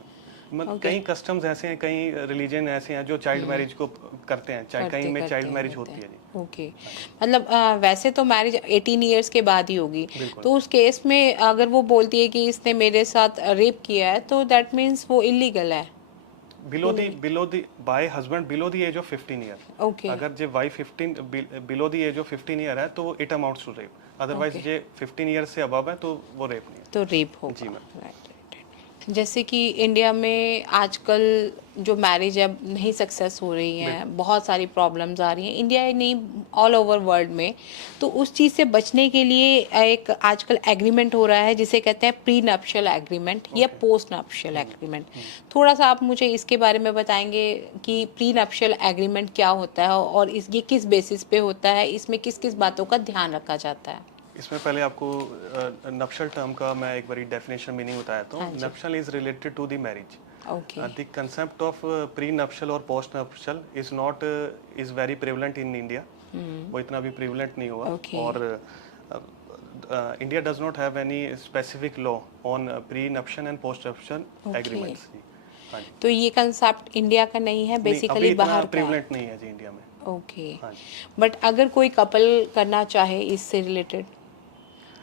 Okay. कई कस्टम्स ऐसे हैं, कई रिलीजन ऐसे हैं जो चाइल्ड मैरिज को करते हैं, चाहे कहीं में चाइल्ड मैरिज होती है जी। ओके, मतलब वैसे तो मैरिज 18 इयर्स के बाद ही होगी, बिल्कुल। तो उस केस में अगर वो बोलती है कि इसने मेरे साथ रेप किया है, तो दैट मीन्स वो इलीगल है। Below the by husband below the age of 15 year. Okay. अगर जे wife 15 below the age of 15 year है तो it amounts to rape. Otherwise Okay. जे 15 ईयर से अबव है तो वो रेप नहीं है। तो रेप होगा। जी मैम। राइट। जैसे कि इंडिया में आजकल जो मैरिज है नहीं सक्सेस हो रही हैं, बहुत सारी प्रॉब्लम्स आ रही हैं, इंडिया ही नहीं ऑल ओवर वर्ल्ड में, तो उस चीज़ से बचने के लिए एक आजकल एग्रीमेंट हो रहा है जिसे कहते हैं प्री नप्शियल एग्रीमेंट या पोस्ट नप्शियल एग्रीमेंट। थोड़ा सा आप मुझे इसके बारे में बताएंगे कि प्री नप्शियल एग्रीमेंट क्या होता है और ये किस बेसिस पे होता है, इसमें किस किस बातों का ध्यान रखा जाता है? इसमें पहले आपको नप्शल टर्म का मैं एक बारी डेफिनेशन मीनिंग बताया तो nuptial is related to the marriage. Okay. The concept of pre nuptial और post nuptial is very prevalent in India. वो इतना भी प्रेवलेंट नहीं हुआ। Okay. और India does not have any specific law on pre nuptial and post nuptial agreements. हाँ जी। तो ये कंसेप्ट इंडिया का नहीं है, बेसिकली बाहर का है। प्रेवलेंट नहीं है जी इंडिया में। ओके। हाँ जी। बट अगर कोई कपल करना चाहे इससे रिलेटेड,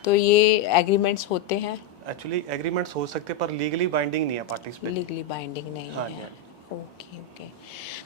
तो ये एग्रीमेंट्स होते हैं? एक्चुअली एग्रीमेंट्स हो सकते हैं पर लीगली बाइंडिंग नहीं है पार्टीज पे। लीगली बाइंडिंग नहीं हाँ जी, है। हाँ ओके ओके।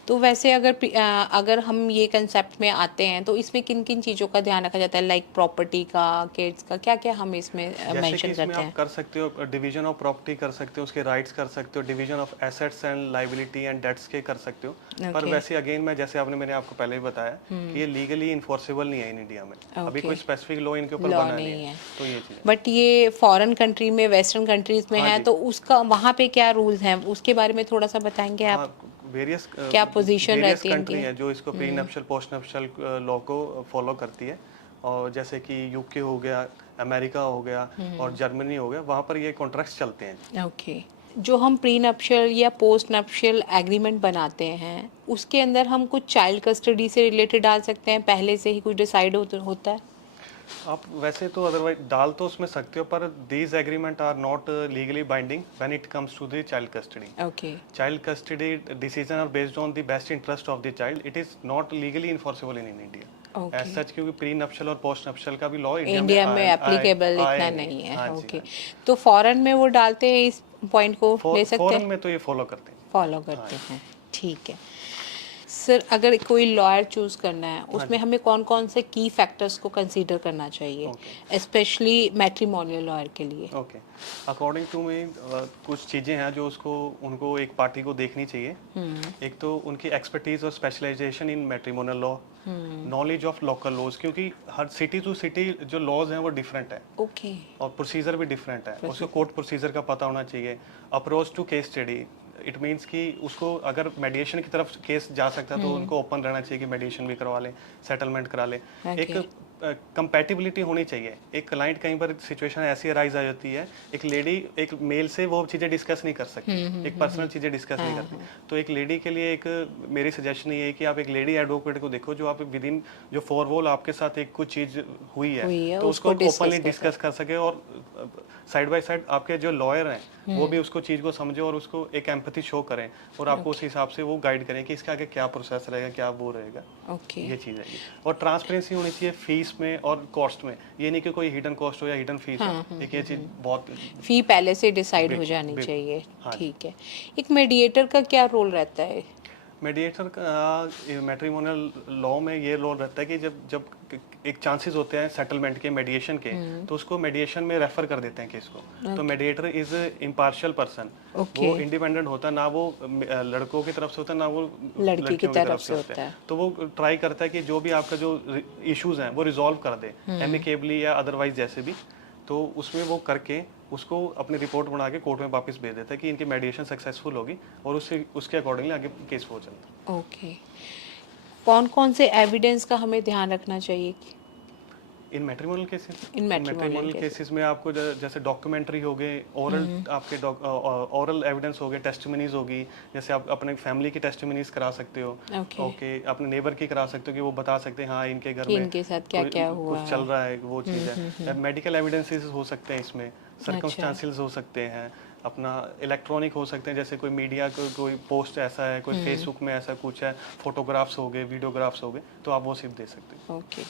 तो वैसे अगर हम ये कंसेप्ट में आते हैं तो इसमें किन किन चीज़ों का ध्यान रखा जाता है, लाइक प्रॉपर्टी का, किड्स का, क्या क्या हम इसमें जैसे कि मेंशन इसमें करते आप हैं? कर सकते हो डिवीजन ऑफ प्रॉपर्टी कर सकते हो, उसके राइट्स कर सकते हो, division of assets and liability and debts के कर सकते हो। पर Okay. वैसे अगेन मैं जैसे मैंने आपको पहले भी बताया कि ये लीगली इन्फोर्सेबल नहीं है इन इंडिया में। अभी Okay. कोई स्पेसिफिक लॉ इनके ऊपर Law बना नहीं नहीं है। है, तो ये चीज़ है। बट ये फॉरेन कंट्री में, वेस्टर्न कंट्रीज में हाँ है, जी। तो उसका वहाँ पे क्या रूल्स हैं, उसके बारे में थोड़ा सा बताएंगे आप? हाँ, वेरियस क्या position रहती है कंट्री इनकी? है जो इसको प्री नप्शल पोस्ट नप्शल लॉ को फॉलो करती है। और जैसे कि यूके हो गया, अमेरिका हो गया और जर्मनी हो गया, वहाँ पर ये कॉन्ट्रैक्ट्स चलते हैं। ओके। जो हम प्री नप्शियल या पोस्ट नप्शियल एग्रीमेंट बनाते हैं, उसके अंदर हम कुछ चाइल्ड कस्टडी से रिलेटेड डाल सकते हैं, पहले से ही कुछ डिसाइड होता है? आप वैसे तो अदरवाइज डाल तो उसमें सकते हो, पर these agreement are not legally binding when it comes to the child custody. Okay. Child custody decision are based on the best interest of the child. It is not legally enforceable in India Okay. As such, क्योंकि प्री नप्शल और पोस्ट नप्शल का भी लॉ इंडिया में एप्लीकेबल इतना नहीं है। ओके। तो फॉरेन में वो डालते हैं, इस पॉइंट को ले सकते फॉरेन हैं, में तो ये फॉलो करते हैं। फॉलो करते हैं। ठीक है सर, अगर कोई लॉयर चूज करना है, उसमें हमें कौन कौन से की फैक्टर्स को कंसीडर करना चाहिए, स्पेशली मैट्रिमोनियल लॉयर के लिए? ओके, अकॉर्डिंग टू मी कुछ चीज़ें हैं जो उनको एक पार्टी को देखनी चाहिए। एक तो उनकी एक्सपर्टीज और specialisation in matrimonial law, knowledge of local laws, क्योंकि हर सिटी टू सिटी जो लॉज हैं वो डिफरेंट है। ओके। और प्रोसीजर भी डिफरेंट है। उसको कोर्ट प्रोसीजर का पता होना चाहिए। Approach to case study, it means कि उसको अगर मेडिएशन की तरफ केस जा सकता है तो उनको ओपन रहना चाहिए कि मेडिएशन भी करवा लें, सेटलमेंट करा लें। एक कंपैटिबिलिटी होनी चाहिए। एक क्लाइंट कई बार सिचुएशन ऐसी अराइज आ जाती है, एक लेडी एक मेल से वो चीज़ें डिस्कस नहीं कर सकती, एक पर्सनल चीज़ें डिस्कस नहीं करती। तो एक लेडी के लिए एक मेरी सजेशन ये है कि आप एक लेडी एडवोकेट को देखो जो आप विद इन जो फोर वॉल आपके साथ एक कुछ चीज़ हुई है तो उसको ओपनली डिस्कस कर सके, और साइड बाय साइड आपके जो लॉयर हैं वो भी उसको चीज़ को समझे और उसको एक एम्पैथी शो करें, और आपको उस हिसाब से वो गाइड करें कि इसका आगे क्या प्रोसेस रहेगा, क्या वो रहेगा। ये चीज़ है। और ट्रांसपेरेंसी होनी चाहिए फीस में और कॉस्ट में। ये नहीं कि कोई हिडन कॉस्ट हो या हिडन फीस हो, एक ये चीज़ बहुत फी पहले से डिसाइड हो जानी चाहिए। ठीक है, एक मीडिएटर का क्या रोल रहता है? मीडिएटर का मैट्रिमोनियल लॉ में ये रोल रहता है कि जब जब एक चांसेस होते हैं सेटलमेंट के, मेडिएशन के, तो उसको मेडिएशन में रेफर कर देते हैं केस को। तो मेडिएटर इज इम्पार्शियल पर्सन, वो इंडिपेंडेंट होता है ना, वो लड़कों की तरफ से होता है ना वो लड़कियों की तरफ से होता है। तो वो ट्राई करता है कि जो भी आपका जो इश्यूज हैं वो रिजॉल्व कर दे एमिकेबली या अदरवाइज जैसे भी। तो उसमें वो करके उसको अपनी रिपोर्ट बना के कोर्ट में वापस भेज देता है कि इनकी मेडिएशन सक्सेसफुल होगी, और उसके अकॉर्डिंगली आगे केस हो चलता है। ओके, कौन कौन से एविडेंस का हमें ध्यान रखना चाहिए इन मैट्रिमोनियल केसेस? इन मैट्रिमोनियल केसेस में आपको जैसे डॉक्यूमेंट्री हो गए, ओरल आपके ओरल एविडेंस हो गए, टेस्टिमनीज होगी, जैसे आप अपने फैमिली की टेस्टिमनीज करा सकते हो। ओके, अपने नेबर की करा सकते हो कि वो बता सकते हैं हाँ इनके घर में इनके साथ क्या क्या हुआ, कुछ चल रहा है, वो चीज़ है। मेडिकल एविडेंसेस हो सकते हैं इसमें, सर्कमस्टांसेस हो सकते हैं, अपना इलेक्ट्रॉनिक हो सकते हैं, जैसे कोई मीडिया कोई पोस्ट ऐसा है, कोई फेसबुक में ऐसा कुछ है, फोटोग्राफ्स हो गए, वीडियोग्राफ्स हो गए, तो आप वो सिर्फ दे सकते हैं। ओके,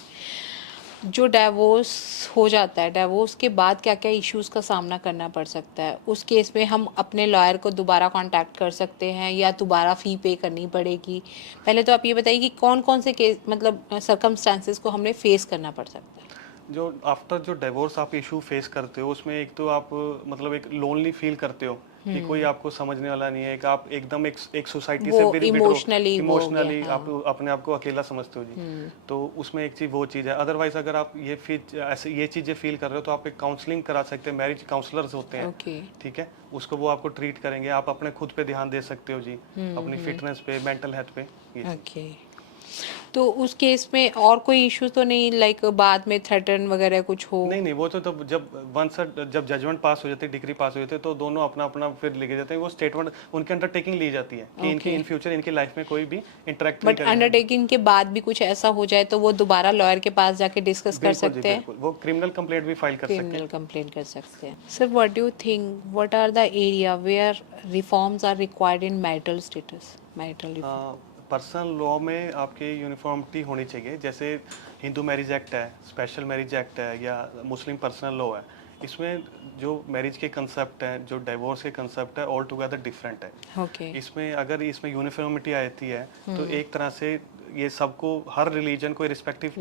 जो डिवोर्स हो जाता है, डिवोर्स के बाद क्या क्या इश्यूज का सामना करना पड़ सकता है? उस केस में हम अपने लॉयर को दोबारा कांटेक्ट कर सकते हैं या दोबारा फ़ी पे करनी पड़ेगी? पहले तो आप ये बताइए कि कौन कौन से केस मतलब सर्कमस्टांसेस को हमने फेस करना पड़ सकता है? जो आफ्टर जो डिवोर्स आप इशू फेस करते हो उसमें एक तो आप मतलब एक लोनली फील करते हो कि कोई आपको समझने वाला नहीं है, एक आप एकदम एक सोसाइटी से भी इमोशनली आप अपने आप को अकेला समझते हो जी। तो उसमें एक चीज वो चीज़ है। अदरवाइज अगर आप ये चीज़ें फील कर रहे हो तो आप एक काउंसलिंग करा सकते हैं, मैरिज काउंसलर्स होते हैं, ठीक है, उसको वो आपको ट्रीट करेंगे। आप अपने खुद पे ध्यान दे सकते हो जी, अपनी फिटनेस पे, मेंटल हेल्थ पे। ओके, तो उस केस में और कोई इशू तो नहीं, लाइक बाद में थ्रेटन वगैरह कुछ हो? नहीं, वो तो तब जब जजमेंट पास हो जाती है, डिग्री पास हो जाती है, तो दोनों अपना अपना फिर लेके जाते हैं। वो स्टेटमेंट उनके अंडरटेकिंग ली जाती है कि इनकी इन फ्यूचर इनकी लाइफ में कोई भी इंटरेक्ट नहीं करेंगे। बट अंडरटेकिंग के बाद भी कुछ ऐसा हो जाए तो वो दोबारा लॉयर के पास जाके डिस्कस कर सकते हैं? वो क्रिमिनल कंप्लेंट भी फाइल कर सकते हैं। क्रिमिनल कंप्लेंट कर सकते हैं। Sir, what do you think, what are the area where reforms are required in marital status, marital? Personal law में आपकी यूनिफॉर्मिटी होनी चाहिए। जैसे हिंदू मैरिज एक्ट है, स्पेशल मैरिज एक्ट है, या मुस्लिम पर्सनल लॉ है, इसमें जो मैरिज के कंसेप्ट हैं, जो डिवोर्स के कंसेप्ट है, ऑल टुगेदर डिफरेंट है। इसमें अगर इसमें यूनिफॉर्मिटी आती है तो एक तरह से ये सबको, हर रिलीजन को इरिस्पेक्टिव,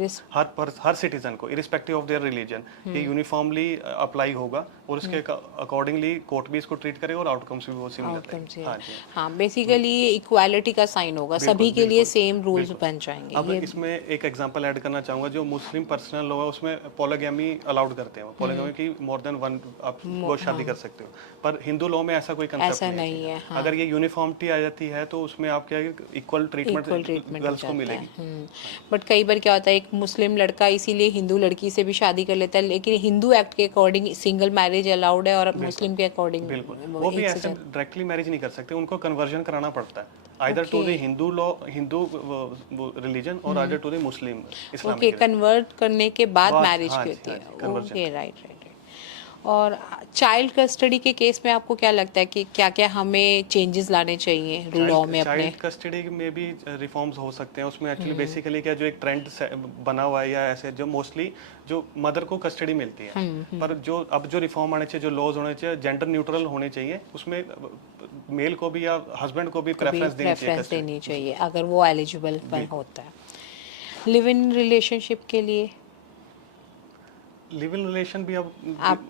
हर सिटीजन को इरिस्पेक्टिव ऑफ देयर रिलीजन ये यूनिफॉर्मली अप्लाई होगा, और उसके अकॉर्डिंगली कोर्ट भी इसको ट्रीट करेगा और आउटकम्स भी वो सिमिलर रहेंगे। हाँ, बेसिकली ये इक्वालिटी का साइन होगा, सभी के लिए सेम रूल्स बन जाएंगे। अब इसमें एक एग्जांपल ऐड करना चाहूंगा, जो मुस्लिम पर्सनल लॉ है उसमें पॉलीगैमी अलाउड करते हैं, पॉलीगैमी की मोर देन वन आप वो शादी कर सकते हो, पर हिंदू लॉ में ऐसा कोई कंसेप्ट नहीं है। अगर ये यूनिफॉर्मिटी आ जाती है तो उसमें आप क्या इक्वल ट्रीटमेंट गर्ल्स को मिलेगी। बट कई बार क्या होता है, एक मुस्लिम लड़का इसीलिए हिंदू लड़की से भी शादी कर लेता है, लेकिन हिंदू एक्ट के अकॉर्डिंग सिंगल मैरिज अलाउड है और मुस्लिम के अकॉर्डिंग वो भी ऐसे डायरेक्टली मैरिज नहीं कर सकते, उनको कन्वर्जन कराना पड़ता है, either to the Hindu law, Hindu religion, और either to the Muslim Islamic. Okay, convert करने के बाद मैरिज की होती है। Okay, right. और चाइल्ड कस्टडी के केस में आपको क्या लगता है कि क्या क्या हमें चेंजेस लाने चाहिए लॉ में? अपने चाइल्ड कस्टडी में भी रिफॉर्म्स हो सकते हैं। उसमें एक्चुअली बेसिकली क्या, जो एक ट्रेंड बना हुआ है या ऐसे, जो मोस्टली जो मदर को कस्टडी मिलती है, पर जो अब जो रिफॉर्म आने चाहिए, जो लॉज होने चाहिए, जेंडर न्यूट्रल होने चाहिए, उसमें मेल को भी या हस्बैंड को भी प्रेफरेंस देनी चाहिए अगर वो एलिजिबल होता है। लिव इन रिलेशनशिप के लिए लिव इन रिलेशन भी अब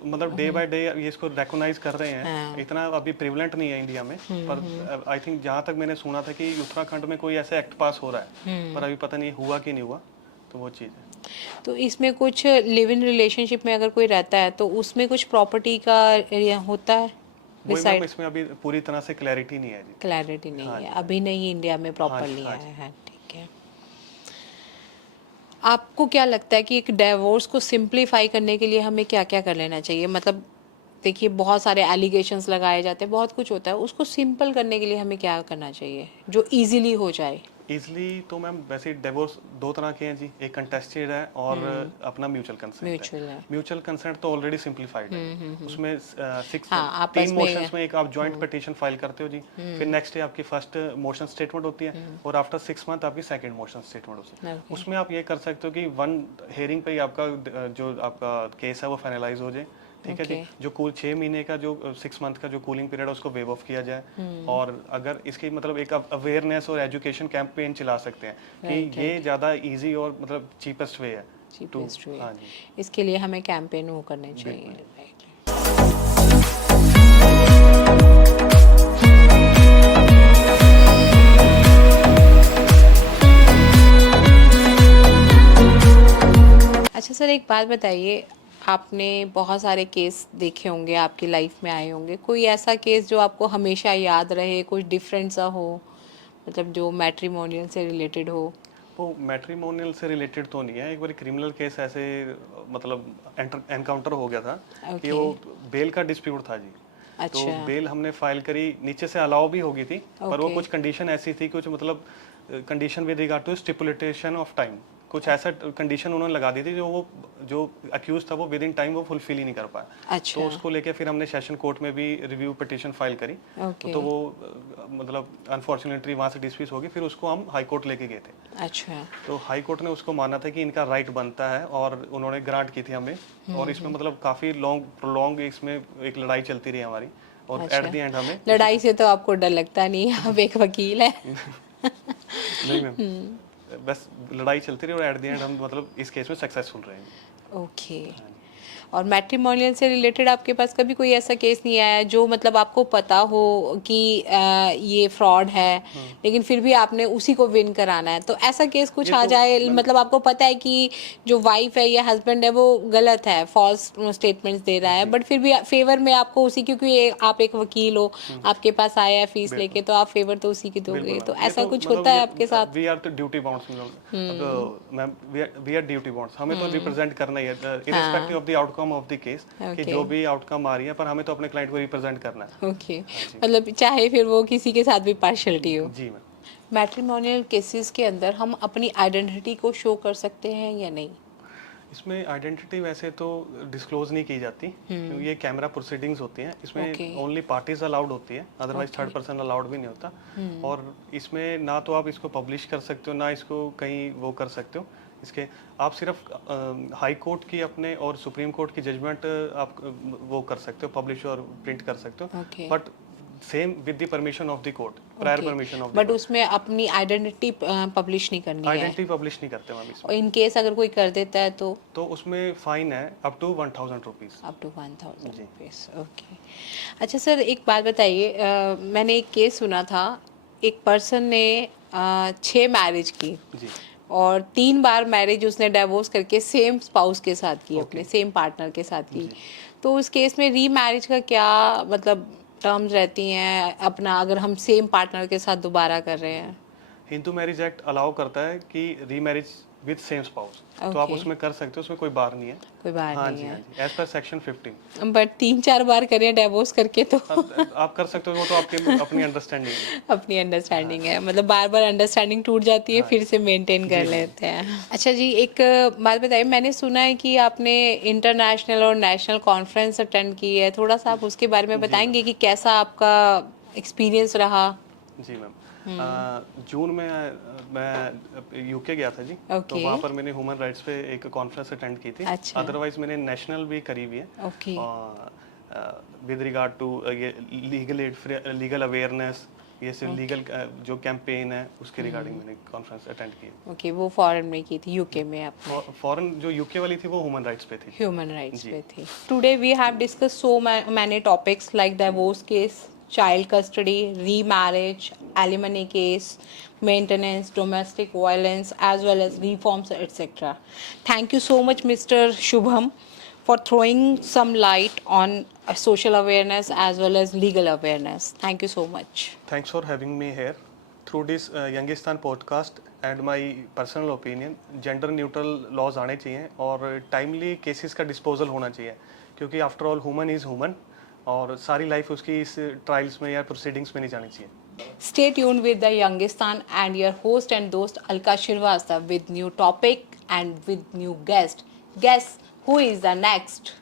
मतलब डे बाय डे ये इसको रिकॉग्नाइज कर रहे हैं। इतना अभी प्रिवलेंट नहीं है इंडिया में, पर आई थिंक जहाँ तक मैंने सुना था कि उत्तराखंड में कोई ऐसा एक्ट पास हो रहा है, पर अभी पता नहीं हुआ कि नहीं हुआ, तो वो चीज़ है। तो इसमें कुछ लिव इन रिलेशनशिप में अगर कोई रहता है तो उसमें कुछ प्रॉपर्टी का होता है डिसाइड? इसमें अभी पूरी तरह से क्लैरिटी नहीं है जी। क्लैरिटी नहीं है अभी, नहीं इंडिया में प्रॉपरली है। ठीक है। आपको क्या लगता है कि एक डिवोर्स को सिंप्लीफाई करने के लिए हमें क्या क्या कर लेना चाहिए? मतलब देखिए बहुत सारे एलिगेशंस लगाए जाते हैं, बहुत कुछ होता है, उसको सिंपल करने के लिए हमें क्या करना चाहिए जो इजीली हो जाए? इजीली तो मैम वैसे डिवोर्स दो तरह के हैं जी, एक कंटेस्टेड है और अपना म्यूचुअल कंसेंट म्यूचुअल है। है। म्यूचुअल कंसेंट तो ऑलरेडी सिंप्लीफाइड है, उसमें सिक्स हाँ, आपस तीन में मोशंस में एक आप जॉइंट पिटीशन फाइल करते हो जी, फिर नेक्स्ट डे आपकी फर्स्ट मोशन स्टेटमेंट होती है और आफ्टर 6 मंथ आपकी सेकंड मोशन स्टेटमेंट होती है। ओके। उसमें आप ये कर सकते हो कि वन हेयरिंग पे ही आपका जो आपका केस है वो फाइनलाइज हो जाए, ठीक है जी। ओके। जो कूल 6 महीने का जो 6 मंथ का जो कूलिंग पीरियड है उसको वेव ऑफ किया जाए और अगर इसकी मतलब एक अवेयरनेस और एजुकेशन कैंपेन चला सकते हैं Right, कि ये ज़्यादा इजी और मतलब चीपेस्ट वे है चीपेस्ट वे। हाँ जी इसके लिए हमें कैंपेन वो करने चाहिए। बिल्कुल। राइट। अच्छा सर, एक बात बताइए, आपने बहुत सारे केस देखे होंगे, आपकी लाइफ में आए होंगे, कोई ऐसा केस जो आपको हमेशा याद रहे, कुछ डिफरेंट सा हो, मतलब जो मैट्रिमोनियल से रिलेटेड हो? वो मैट्रिमोनियल से रिलेटेड तो नहीं है, एक बार क्रिमिनल केस ऐसे मतलब एनकाउंटर हो गया था कि ओके। वो बेल का डिस्प्यूट था जी। तो अच्छा। बेल हमने फाइल करी, नीचे से अलाउ भी होगी थी पर वो ओके। कुछ कंडीशन ऐसी थी, कुछ मतलब condition with regard to stipulation of time, कुछ ऐसा कंडीशन उन्होंने लगा दी थी जो अक्यूज था वो विद इन टाइम वो फुलफिल ही नहीं कर पाया। अच्छा। तो उसको लेके फिर हमने सेशन कोर्ट में भी रिव्यू पिटीशन फाइल करी। ओके। तो वो मतलब अनफॉर्चुनेटली वहाँ से डिस्मिस हो गई, फिर उसको हम हाई कोर्ट लेके गए थे। अच्छा। तो हाई कोर्ट ने उसको माना था कि इनका राइट बनता है और उन्होंने ग्रांट की थी हमें, और इसमें मतलब काफ़ी लॉन्ग इसमें एक लड़ाई चलती रही हमारी और अच्छा। एट द एंड हमें लड़ाई से तो आपको डर लगता नहीं है, आप एक वकील है। नहीं मैम, बस लड़ाई चलती रही और एट द एंड हम मतलब इस केस में सक्सेसफुल रहे हैं। ओके। और मैट्रिमोनियल से रिलेटेड आपके पास कभी कोई ऐसा केस नहीं आया जो मतलब आपको पता हो कि ये फ्रॉड है, लेकिन फिर भी आपने उसी को विन कराना है, तो ऐसा केस कुछ ये आ तो जाए, मतलब आपको पता है कि जो वाइफ है या हस्बैंड है वो गलत है, फॉल्स स्टेटमेंट्स दे रहा है, बट फिर भी फेवर में आपको उसी, क्योंकि आप एक वकील हो, आपके पास आया है फीस लेके, तो आप फेवर तो उसी की दोगे, बिल्कुल तो मैम, ये ऐसा तो कुछ मतलब होता है ये आपके साथ? वी आर तो ड्यूटी बॉन्ड्स मतलब ma'am we are duty bonds, हमें तो रिप्रेजेंट करना ही है irrespective of the outcome of the case, कि जो भी आउटकम आ रही है पर हमें तो अपने क्लाइंट को रिप्रेजेंट करना है। ओके। मतलब चाहे फिर वो किसी के साथ भी पार्शलिटी हो। जी मैम। मैट्रिमोनियल केसेस के अंदर हम अपनी आइडेंटिटी को शो कर सकते हैं या नहीं? इसमें आइडेंटिटी वैसे तो डिस्क्लोज नहीं की जाती क्योंकि ये कैमरा प्रोसीडिंग्स होती हैं, इसमें Okay. ओनली पार्टीज अलाउड होती है, अदरवाइज थर्ड पर्सन अलाउड भी नहीं होता। और इसमें ना तो आप इसको पब्लिश कर सकते हो ना इसको कहीं वो कर सकते हो, इसके आप सिर्फ हाई कोर्ट की अपने और सुप्रीम कोर्ट की जजमेंट आप वो कर सकते हो, पब्लिश और प्रिंट कर सकते हो, Okay. But same with the permission of the court, prior permission of the but उसमें अपनी आइडेंटिटी पब्लिश नहीं करनी है। आइडेंटिटी पब्लिश नहीं करते मैम और इसमें। इन केस अगर कोई कर देता है तो उसमें फाइन है up to 1000 rupees. Up to 1000 जी। रुपीज़। ओके। अच्छा सर, एक बात बताइए, मैंने एक केस सुना था, एक पर्सन ने 6 मैरिज की जी। और 3 बार मैरिज उसने डाइवोर्स करके सेम स्पाउस के साथ की, अपने सेम पार्टनर के साथ की। तो उस केस में री मैरिज का क्या मतलब टर्म्स रहती हैं, अपना अगर हम सेम पार्टनर के साथ दोबारा कर रहे हैं? हिंदू मैरिज एक्ट अलाउ करता है कि रीमैरिज विद सेम स्पाउस, तो आप Okay. उसमें कर सकते हो, उसमें कोई बार नहीं है। कोई बात हाँ नहीं जी, है। हाँ जी, एज पर सेक्शन 15 बट 3-4 बार करें डाइवोर्स करके तो आप कर सकते हो, वो तो आपकी अपनी अंडरस्टैंडिंग है। अपनी अंडरस्टैंडिंग है, मतलब बार बार अंडरस्टैंडिंग टूट जाती है, फिर से मेंटेन कर लेते हैं। अच्छा जी, एक बात बताइए, मैंने सुना है कि आपने इंटरनेशनल और नेशनल कॉन्फ्रेंस अटेंड की है, थोड़ा सा आप उसके बारे में बताएंगे कि कैसा आपका एक्सपीरियंस रहा? जी मैम, जून में मैं यूके गया था जी। तो Okay. वहाँ पर मैंने ह्यूमन राइट्स पे एक कॉन्फ्रेंस अटेंड की थी। अच्छा। अदरवाइज मैंने नेशनल भी करी हुई है ओके। विद रिगार्ड टू ये लीगल अवेयरनेस, ये सिर्फ लीगल जो कैंपेन है उसके रिगार्डिंग मैंने कॉन्फ्रेंस अटेंड की है। ओके, वो फॉरेन में की थी, यूके में आपने? फॉरेन जो यूके वाली थी वो ह्यूमन राइट्स पे थी। ह्यूमन राइट्स जी। पे थी। Today we have discuss so many topics like divorce case, child custody, remarriage, alimony case, maintenance, domestic violence, as well as reforms, etc. Thank you so much, Mr. Shubham, for throwing some light on social awareness as well as legal awareness. Thank you so much. Thanks for having me here. Through this Youngistan podcast, and my personal opinion gender neutral laws आने चाहिए और टाइमली केसेस का डिस्पोजल होना चाहिए, क्योंकि after all human is human और सारी लाइफ उसकी इस ट्रायल्स में या प्रोसीडिंग्स में नहीं जानी चाहिए. Stay tuned with the Youngistan and your host and host Alka Shrivastava with new topic and with new guest. Guess who is the next?